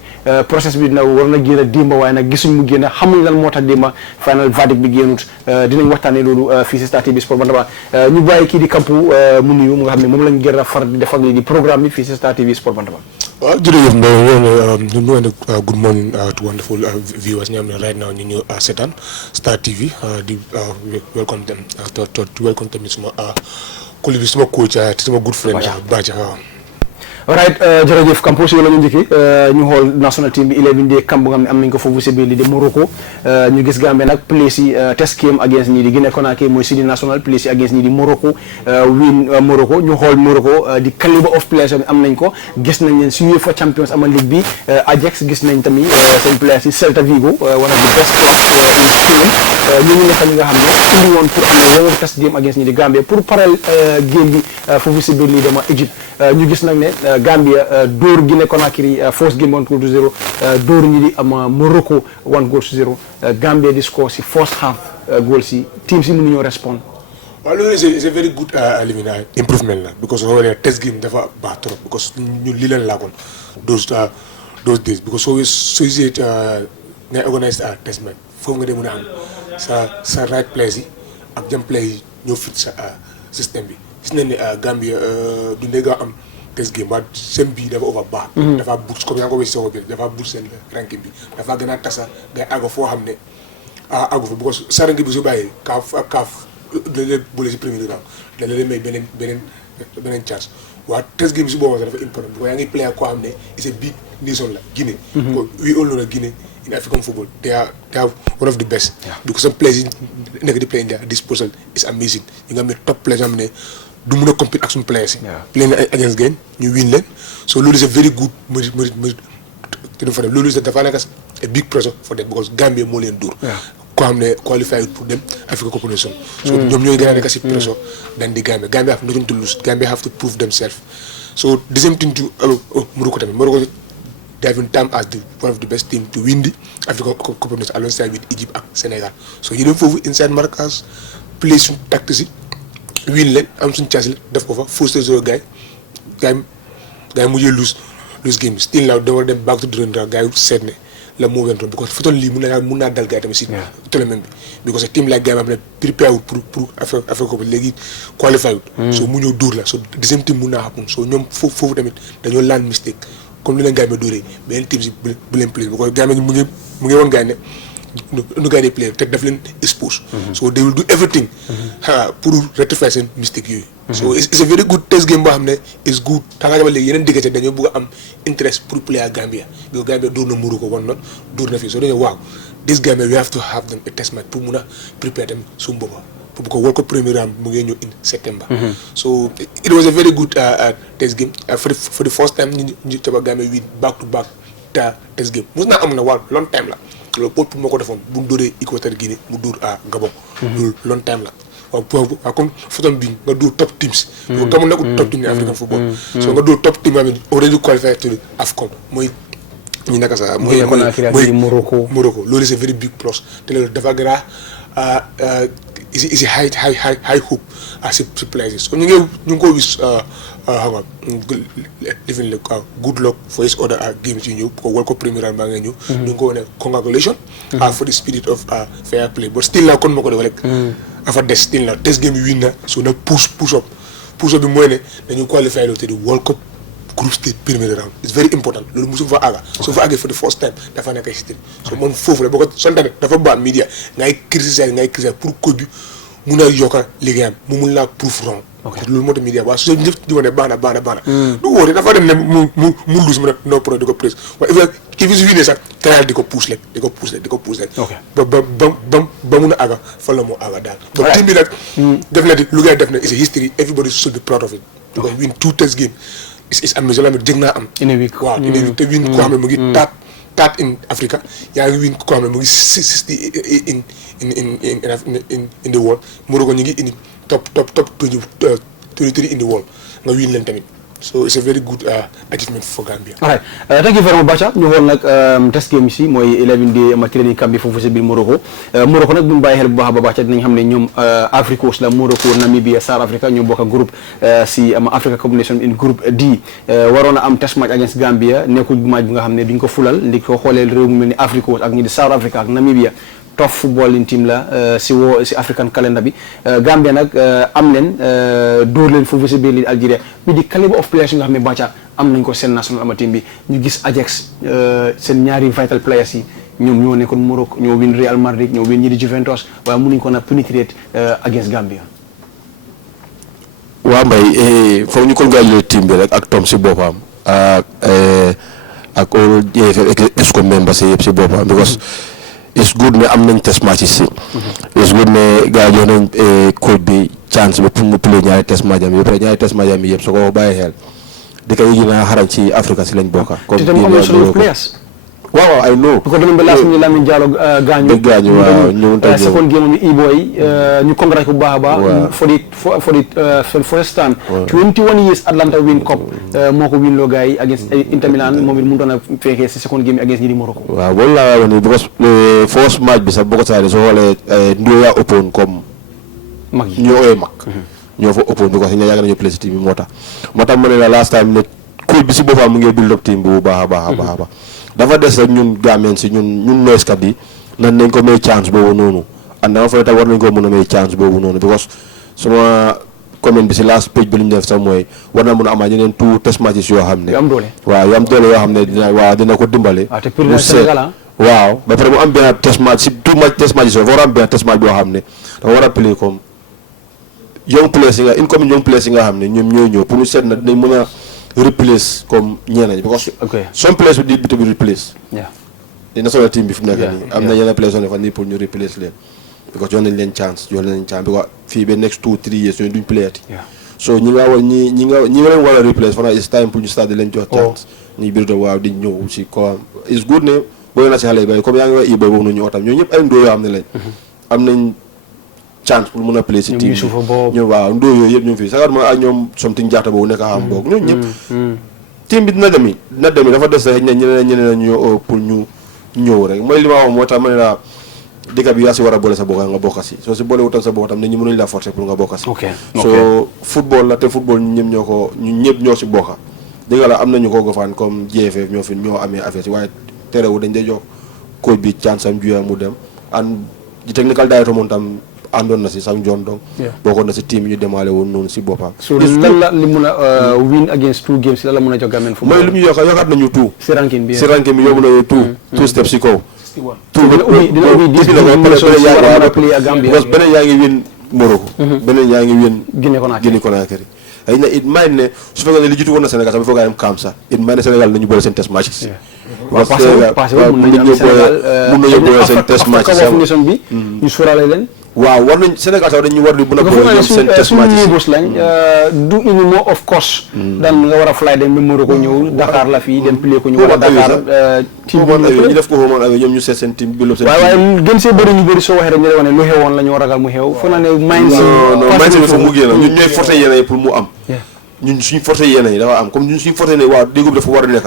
dina war na génn démba waaye nag gisuñ mu génn xamuñ lan moo tax démba final verdict bi génnut dinañ waxtaanee loolu fii si Star TV Sport Bantaba ñu bàyyi kii di Kampu mu nuyu mu nga xam ne moom lañ gën a far di def ak lii di programme bi fii si Star TV Sport Bantaba. jërëjëf Mbaye good morning to wonderful viewers ñi am ne right now ñu ñëw seetaan Star TV di welcome them to welcome tamit suma collègue bi suma coach suma good friend Bacha waaw. alright jërëjëf Kampo si la ñu njëkki ñu xool national team bi 11 day camp bu nga xam ne am nañ ko foofu si biir li de Morocco ñu gis Gambia nag place yi test game against ñii di Guinea Conakry mooy Sidi national place yi against ñii di Morocco win Morocco ñu xool Morocco di calibre of players yi am nañ ko gis nañ leen si UEFA Champions ama League bi Ajax gis nañ tamit seen players yi Celta Vigo one of the best in Spain ñu nekk ñi nga xam ne indi woon pour am na test game against ñii di Gambia pour paral game bi foofu si biir lii dama Égypte ñu gis nag ne Gambia dóor Guinea Conakry first game 1-0 dóor ñi di am Morocco 1-0 Gambia di score si first half goal si team si mënuñoo respond. waaw loolu c'est very good improvement la because xoolee test game dafa baax trop because ñu lii leen laakoon those days because soo gisee ngay organise test match foofu nga dee mën a am sa right place yi ak jam place yi ñoo fit sa système bi gis nañ ne Gambia du ndee nga am test game waaye seen bii dafa over baax. dafa boost comme yaa ngi ko wéy bi dafa boost seen ranking bi dafa gën a tasa ngay àgg foo xam ne àggu fa because sa ranking bi su bàyyee kaaf da leen boole si premier round da leen may beneen charge waaye test game bi su boobaa sax dafa important because yaa ngi play koo xam ne it's a big nation la Guinée. we all know that Guinée in African football they are one of the best. because some players yi nekk di play in their disposal is amazing yi nga xam ne top players am ne du mun a compete ak suñu players yi. play na against game ñu win leen so loolu is a very good mérite te du fa dem loolu is dafa nekk a big pressure for them because Gambia moo leen dóor. koo xam ne qualified pour dem Africa Cup of Nations. so ñoom ñooy gën a nekk si pressure than di Gambia have nothing to lose Gambia have to prove themselves so the same thing to Morocco tamit Morocco they have been termed as one of the best team to win the Africa Cup of Nations alongside with Egypt ak Sénégal so ñu dem foofu inside Marrakech play suñu tactique win leen am suñu chance la def ko fa forcé zéro gars yi mujjee lose game bi still now da war dem back to drawing board gars yi seet ne la moo wentoon because fa toll lii mun naa dal gars yi tamit si tournament bi because a team like gars yi am ne prepare wut pour Africa Cup léegi qualify wut so mu ñëw dóor la so the same team mun naa happen so ñoom foofu tamit dañoo land mistake comme li leen gars yi ma dóoree beneen team si bu leen play because gars yi mu ngi woon gars yi ne nu gars yi play te daf leen expose so they will do everything pour rectifier seen mistake yooyu so it's a very good test game boo xam ne is good tanga jamal léegi yeneen diggante dañoo bëgg a am interest pour play ak Gambia because Gambia dóor na Morocco one not dóor na fii so dañoo waaw this Gambia we have to have them a test match pour mun a prepare them suñu boppa pour ko World Cup premier round mu ngi ñëw in September so it was a very good test game for the first time ñu taba Gambia win back to back test game mos naa am na waaw long time la loolu pour moo ko defoon bu mu dóoree Équateur Guinée mu dóor Gabon loolu long time la waaw comme photon bi nga dóor top teams Gabon nekkul top team ni African football so nga dóor top team am already qualified to AFCON mooy ñu naka sax mooy Morocco loolu c'est very big plus te loolu dafa gën a is a high hope si players so ñu ngi ko wis xam nga living good luck for his other games yu ñëw ko World Cup premier round baa ngay ñëw ñu ngi ko wane congratulations for the spirit of fair play but still now kon ma ko def rek afa des still now test game yi win na so nag push up bi mooy ne dañu qualifier loo te di World Cup group stage premier round it's very important loolu musu fa àgga so fa àggee for the first time dafa nekk history so moom foofu la boo ko sontane dafa baax media ngay criticiser pour code bi mun a yokka liggéeyam mu mun laa proof wrong loolu moo tax media waaye su ñëpp di wane baax na du wóote dafa dem ne mu lose mu ne no pro di ko press waaye kii fi su wiinee sax trial di ko pousse rek ba mun a àgga fa la moo àgga daal ba team bi nag def na di lu ngay def na is a history everybody should be proud of it because win 2 test game is amazing la jëg naa am in a week waaw in a week te win koo xam ne mu ngi taat in Africa yaa ngi win koo xam ne mu ngi 60 in the world Morocco ñu ngi indi top 23 in the world nga win leen tamit so it's a very good achievement for Gambia. All right, thank you very much Bacha ñu xool nag test game si mooy 11 day training camp bi foofu si biir Morocco Morocco nag bu ñu bàyyi xel bu baax ba Bacha dinañ xam ne ñoom Afrique Coast la Morocco Namibia South Africa ñoo bokk groupe si Africa Combination in groupe D waroon a am test match against Gambia nekkul match bi nga xam ne duñ ko fulal ndi ko xoolee réew mu mel ni Afrique Coast ak ñi di South Africa ak Namibia top footballing team la si African calendar bi Gambia nag am leen dóor leen foofu si biir li Algeria bi di calibre of players yi nga xam ne Bacha am nañ ko seen national ama team bi ñu gis Ajax seen ñaari vital players yi ñoom ñoo nekkoon Morocco ñoo win Real Madrid ñoo win ñi di Juventus waaye mënuñ ko na penetrate against Gambia. waa Mbaye foog ñu congratulate team bi rek ak Tom si boppam ak all ESCO members yëpp si boppam because it's good ne am nañ test match si it's good ne gars jox nañ coach bi chance bi pour mu play ñaari test match am yëpp ñaari test match am yëpp soo ko bàyyi xel di ko yi gën a xarañ ci Afrique si lañ bokka comme waaw I know because dama last ni Lamine Diallo gaañu waaw ñu second game mi E-boy ñu congrats bu baax a baax for the first time 21 years Atlanta win cup moo ko win loo gars yi against Inter Milan moom it mu doon a fekkee si second game against ñi di Morocco waaw loolu laa wax ni because first match bi sax boo ko saaree soo xoolee Ndoya ëppoon comme mag yi ñoo mag ñoo fa ëppoon because ñu yàgg nañu play si team bi moo tax ma ne la last time ne coach bi si boppam mu ngi build up team bi bu baax a baax dafa des rek ñun Gambian si ñun noiskat yi nan nañ ko may chance boobu noonu and dama fay tax war nañ ko mën a may chance boobu noonu because suma commune bi si last page bi lu ñu def sax mooy war na mën a amaat ñeneen tout test matches yoo xam ne waaw yu am doole yoo xam ne dina ko dimbale mu seet waaw ba pare mu am benn test match si tout match test matches yoo war a am benn test match boo xam ne dafa war a play comme young players yi nga incoming young players yi nga xam ne ñoom ñooy ñëw pour ñu seet na dinañ mën a replace comme ñeneen ñi because some players bi to be replace di national team bi fi mu nekk nii am na yeneen players yoo xam ne pour ñu replace leen because jox nañ leen chance because fii ba next 2-3 years ñooñu duñ playati so ñi nga leen war a replace fana it's time pour ñu start di leen jox chance ñi biir waaw di ñëw si ko it's good ne booy na si xale yi bay comme yaa ngi wax i bay boobu noonu ñu otam ñoo ñëpp ay ndoo yoo xam ne lañ am nañ chance pour mën a play si team bi ñoom waaw ndoo yooyu yëpp ñu ngi fii sagar ma ak ñoom something jaata boobu nekk am boog ñoom ñëpp team bi dina demi dafa des rek ñeneen ñoo pour ñu ñëw rek mooy li ma wax moo tax ma ne la dëkk bi yaa si war a boole sa bokka nga bokka si soo si boole wutal sa bokka tam nit ñi mënuñ la forcer pour nga bokka si so football la te football ñun ñëpp ñoo si bokka dëgg la am nañu ko gofaan comme GFF ñoo amee affaire si waaye terewu dañ day jox coach bi chance am juya mu dem and di technical director moom tam àndoon na si sam John donc bokkoon na si team yi ñu demaale woon noonu si boppam so lan la li mun a win against 2 games la mun a jox Gambian football mooy lu ñu yokkaat nañu tout si ranking bi yóbbu na two steps si kaw dina ubbi beneen yaa ngi win Morocco beneen yaa ngi win Guinée Conakry ay na it may ne su fekkee ne li jiitu woon na Sénégal sax bi foog am kaam sax it may ne Sénégal nañu boole seen test match si passé mun nañu boole seen test match bi ñu sóoraale leen waaw war nañ Sénégal sax dañu war di mën a boole seen test match nibus lañ du ini more of course daan nga war a fly dem ba Morocco ñëw Dakar la fii dem play ko ñu war a Dakar team ñu def ko xoomoon ak ñoom ñu seet seen team bi waaye gën see bëri ñu bëri soo waxee rek ñu wane lu xewoon la ñoo ragal mu xew fu na ne mindset bi fa mu génn ñun ñooy forcé yeneen pour mu am ñun suñu forcé yeneen yi dafa am comme ñun suñu forcé ne waaw déggub dafa war a nekk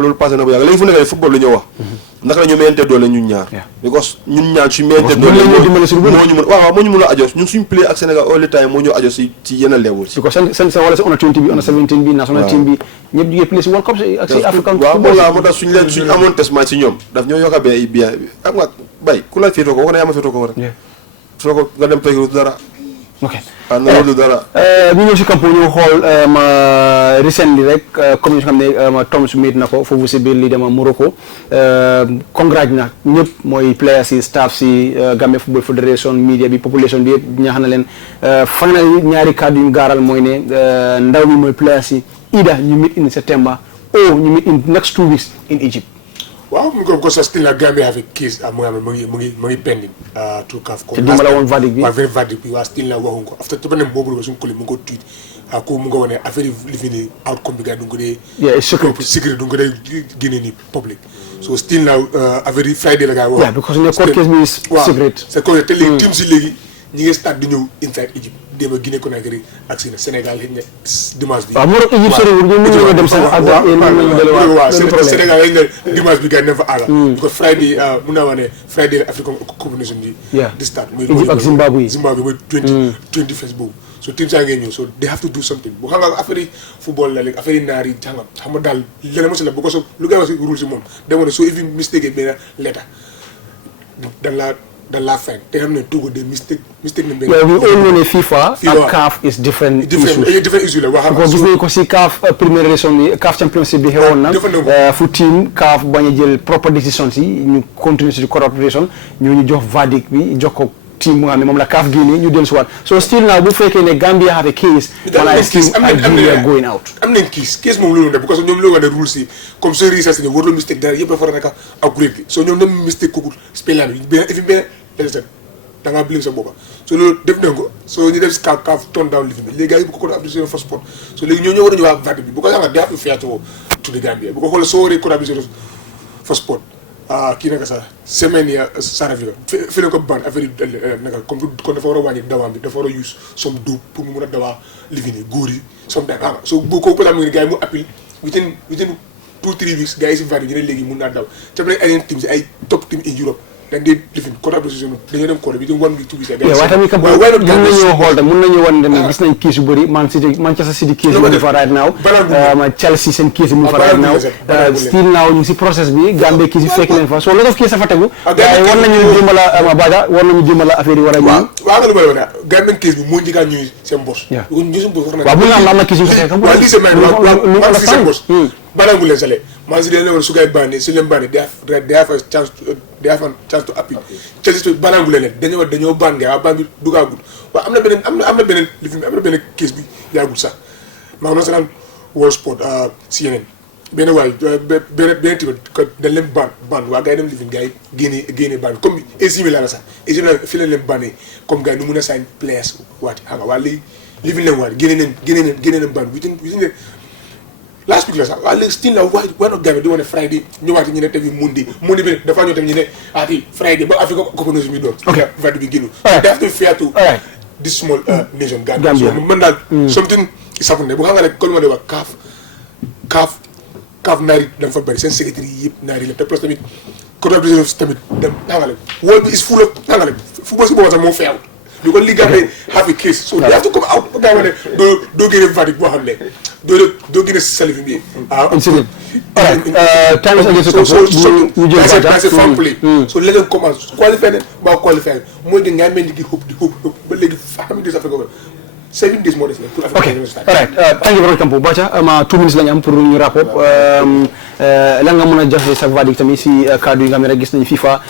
loolu passé na bu yàgg léegi fu nekk football la ñoo wax naka la ñu mayante doole ñun ñaar because ñun ñaar suñu mayante doole moo ñu mën a ajos ñun suñu play ak Sénégal all the time moo ñu ajos si yenn level si because seen wala si under 20 bi under 17 bi national team bi ñëpp di play si World Cup ak si African waaw moo tax suñu amoon test match si ñoom daf ñoo yokka bien xam nga bay ku la féetoo ko wax na yaa ma féetoo ko rek soo ko nga dem tey dara ok ñu ñëw si campo ñu xool recently rek comme ñu xam ne Tom su meet na ko foofu si biir lii dama Morocco congrats na ñëpp mooy players yi staff si Gambia Football Federation media bi population bi yëpp ñaax na leen finally ñaari kàddu yu gaaral mooy ne ndaw bi mooy players yi either ñu meet in September or ñu meet in next 2 weeks in Egypt. Wow, because still Gambia have a case. Money pending to CAF. Verdict. Very verdict. We are still now working. After the problem, Bobo was going to tweet. Ako mungo wane a very living outcome because dungode. Yeah, it's secret dungode Guinea public. So still now a very Friday like I yeah, because in the court case is secret. So because telling teams league, you start the new inside Egypt. démb Guinée Conakry ak si Sénégal xëy na dimanche bi. waaw Maroc Égypte soriwul ñoom mën nañoo dem sax ak waaw Sénégal xëy na dimanche bi gars yi ne fa àgga. ko Friday mun naa wax ne Friday African Cup of Nations bi. di start mooy Égypte ak Zimbabwe mooy 20 first boobu. so team saa ngeen ñëw so they have to do something bu xam nga affaire yi football la léegi affaire yi naar yi xam nga daal leneen mosi la bu ko so lu ngay wax si rule si moom demoon ne soo even mistake benn lettre dan laa fine te xam ne Togo de mistake nañ benn. we all know ne FIFA ak CAF is different issue la wax ko gis nañ ko si CAF première édition bi CAF championship bi xewoon na fu team CAF bañ a jël proper decision si ñu continue si corrupt decision ñu jox verdict bi jox ko team mu nga xam ne moom la CAF génne ñu dellu si waat so still now bu fekkee ne Gambia have a case wala team Algeria going out am nañ case moom loolu def parce que ñoom loolu ne rules yi comme soo research ne warloo mistake dara yëpp dafa nekk accurate bi so ñoom dem mistake kooku spellan bi benn da ngaa blame sa boppa so loolu def nañ ko so ñu def si CAF turn down lifin bi léegi gars yi bu ko ko abdicé first sport so léegi ñoo war a ñu waa verdict bi bu ko yàlla they have to fair to the Gambia bu ko xoolee soo waree ko abdicé first sport kii naka sax semaine ya Sarafika fi la ko ban affaire yi naka comme kon dafa war a wàññi dawaam bi dafa war a use some dope pour mu mun a dawaa lifin yi góor yi some time so bu ko peut être gars yi mu appel within 2-3 weeks gars yi si verdict ñu ne léegi mun naa daw ca ay yeneen team si ay top team in Europe dañ dee lifin collaboration dañoo dem kóol bi dem 1 week 2 weeks waaye tamit kam mën nañoo xool tam mën nañoo wan tamit gis nañ case yu bëri Manchester City case mu fa right now Chelsea seen case mu fa right now still now ñu si process bi Gambie case yi fekk leen fa so lot of case fa tegu waaye war nañu dimbala Bada war nañu dimbala affaire yi war a ñëw waaw nga lu may wax ne Gambie case bi moo njëkkaa ñuy seen bos ñu seen bos waaw bu am na case yu fa fekk waaw lii seen bos barangu leen sale man si leen ne woon su ngay bànnee su leen bànnee they have a chance to appeal Chelsea barangu leen dañoo bànn ngay waa bànn bi dugaagul waaw am na beneen lifin bi am na beneen case bi yaagul sax maa ngi doon World Sport si yeneen benn waay benn tiba dañ leen bànn waa gars yi dem lifin gars yi génnee bànn comme AC Milan la sax AC Milan fi leen bànnee comme gars yi nu mun a sign players waati xam nga waa léegi lifin leen waati génnee leen bànn within last week la sax waaye léegi still la why not Gambia di wane Friday ñëwaat ñu ne tamit Monday bi dafa ñëw tamit ñu ne Friday ba Africa Cup of Nations bi doon Friday bi génn they have to fair to this small nation Gambia so mën daal something is happening bu xam nga ne comme ma de wax CAF naari dama fa bëri seen secrétaire yi yëpp naari la te plus tamit collaboration tamit dem xangale wol bi is full of xangale football si boobu sax moo feew lu ko li Gambia have a case so they have to come out ba gaa ne doo génne verdict boo xam ne doo gën a salif bi incident time is against ñu jël c'est fair play so let them come out qualify ne ba qualify mooy de nga mel ni di hope ba léegi famille des Afrique 7 days more pour Afrique alright thank you very much Bacha 2 minutes lañ am pour ñu wrap up lan nga mën a joxe sa verdict tamit si cadre yi nga xam ne rek gis nañu FIFA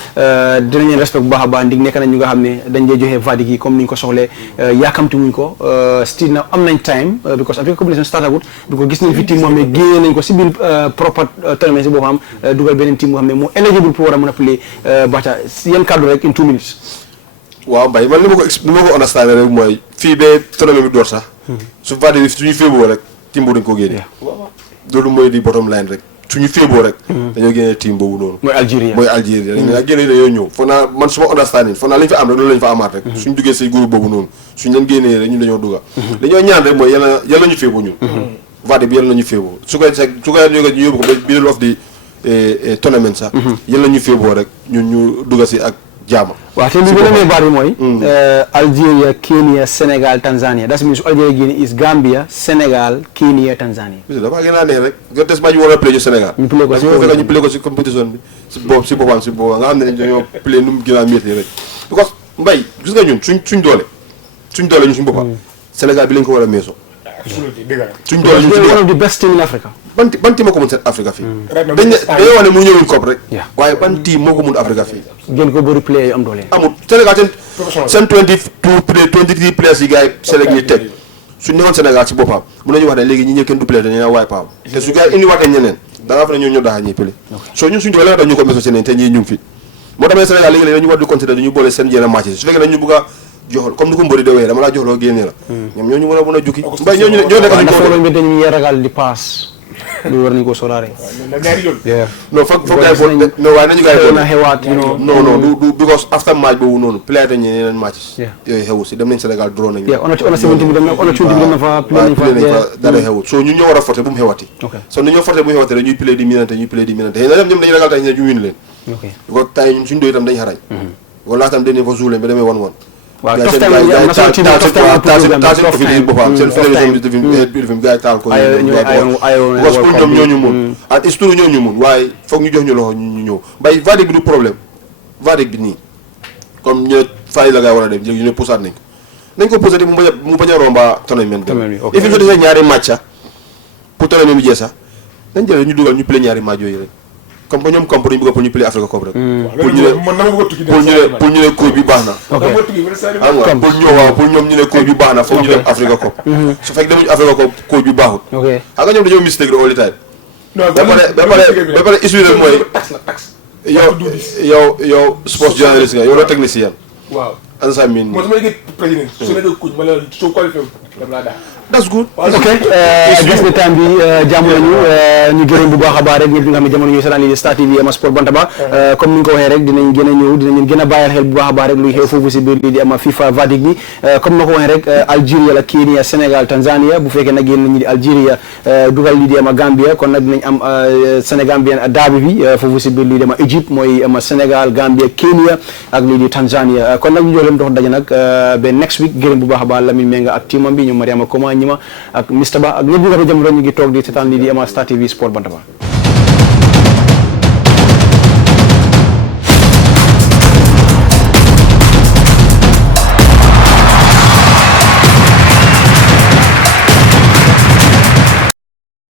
dinañ leen respect bu baax a baax ndig nekk nañ ñu nga xam ne dañ dee joxe verdict yi comme ni ñu ko soxlee yaakamti wuñ ko still na am nañ time because Africa Cup of Nations startagut because gis nañ fi team moo xam ne génne nañ ko si biir proper tournament si boppam dugal beneen team moo xam ne moo eligible pour war a mën a play Bacha yan cadre rek in 2 minutes waaw Mbaye man li ma ko understand rek mooy fii ba tournament bi door sax su fàtte bi suñu féeboo rek team boobu dañ ko génne loolu mooy di bottom line rek suñu féeboo rek dañoo génne team boobu noonu mooy Algérie dañ nag génne dañoo ñëw foog naa man suma understanding foog naa lañu fa am rek loolu lañu fa amaat rek suñu duggee say groupe boobu noonu suñu leen génnee rek ñun dañoo dugga dañoo ñaan rek mooy yàlla ñu féeboo ñun fàtte bi yàlla ñu féeboo su koy ñu yóbbu ko ba middle of the tournament sax yàlla ñu féeboo rek ñun ñu dugga si ak jaama waaw te li gën a may baat bi mooy Algeria Kenya Sénégal Tanzania das means Algeria Guinea is Gambia Sénégal Kenya Tanzania dafa gën a neex rek nga test match ñu war a play ci Sénégal ñu play ko ci compétition bi si boppam nga xam ne dañoo play nu mu gën a métti rek because Mbaye gis nga ñun suñ doole ñun suñ boppam Sénégal bi lañ ko war a meesoo suñ doole ñun one of the best team in Africa ban team moo ko mun seen Afrique fii dañoo wax ne mu ñëwul COP rek waaye ban team moo ko mun Afrique fii gën ko bëri play am doole amul Sénégal seen 23 players yi gars yi Sénégal ñi teg suñ nekkoon Sénégal si boppam mun nañu wax ne léegi ñi ñëw kenn du play dañu ne waay paam te su gars yi indi waxee ñeneen da nga fa ne ñoo daa ñuy play soo ñun suñ doole la tax ñu ko meso seen te ñii ñu ngi fi moo tax Sénégal léegi dañu war di considérer dañu boole seen yenn match su fekkee dañu bëgg a joxol comme ni ko mbëri de wéy dama laa joxloo génne la ñoom ñoo ñu mën a jukki mbay ñoo nekk dafa ragal di pass lu war nañ ko sóoraale. non foog gars yi non waaye nañu gars yi na xewaat non du because after match boobu noonu play nañu yeneen match yooyu xewu si dem nañ Sénégal draw nañ ona 70 bi dem na fa play nañ fa dara xewut so ñun ñoo war a forcé bu mu xewati so ni ñoo forcé bu mu xewati ñuy play di minante xëy na ñoom dañuy ragal tay ñu win leen ko tay ñun suñu doy itam dañ xarañ wala tam dañ fa joulé ba demee 1-1 waaw toftal ko fi boppam seen fédération bi defim gars yi taal ko parce que pour ñoom ñooñu mun ak histoire ñooñu mun waaye foog ñu jox ñu loxo ñu ñëw bay verdict bi du problème verdict bi nii comme ñu fay la gars war a dem léegi ñu ne poussaat nañ ko posé mu bañ a romba tournament bi et puis su desee ñaari match pour tournament bi jeex sax nañ jël ñu dugal ñu play ñaari match yooyu rek comme que ñoom kamp dañu bëgg pour ñu play Africa Cup rek pour ñu ne coach bi baax na xam nga pour ñoom ñu ne coach bi baax na foog ñu dem Africa Cup su fekk demuñu Africa Cup coach bi baaxut xam nga ñoom dañoo mistake all the time ba pare issue rek mooy yow sports journalist nga yow la technicien ansa min that's good gis na time bi jàmm nañu ñu gërëm bu baax a baax rek ñëpp ñi nga xam ne jamono ñuy seetaan lii Star TV ama sport Bantaba comme ni nga ko waxee rek dinañ gën a ñëw dinañ gën a bàyyal xel bu baax a baax rek luy xew foofu si biir lii di ama FIFA verdict bi comme na ko waxee rek Algeria la Kenya Sénégal Tanzania bu fekkee nag yéen ñi di Algeria dugal lii di ama Gambia kon nag dinañ am Sénégambien derby bi foofu si biir lii di ama Égypte mooy ama Sénégal Gambia Kenya ak lii di Tanzania kon nag ñu jox leen dox daje nag ba next week gërëm bu baax a baax Lamine Menga ak teamam bi ñu Mariama Koma ñima ak Mr Ba ak ñëpp ñi nga xam ne jamono ñu ngi toog di seetaan lii di ama Star TV Sport Bantaba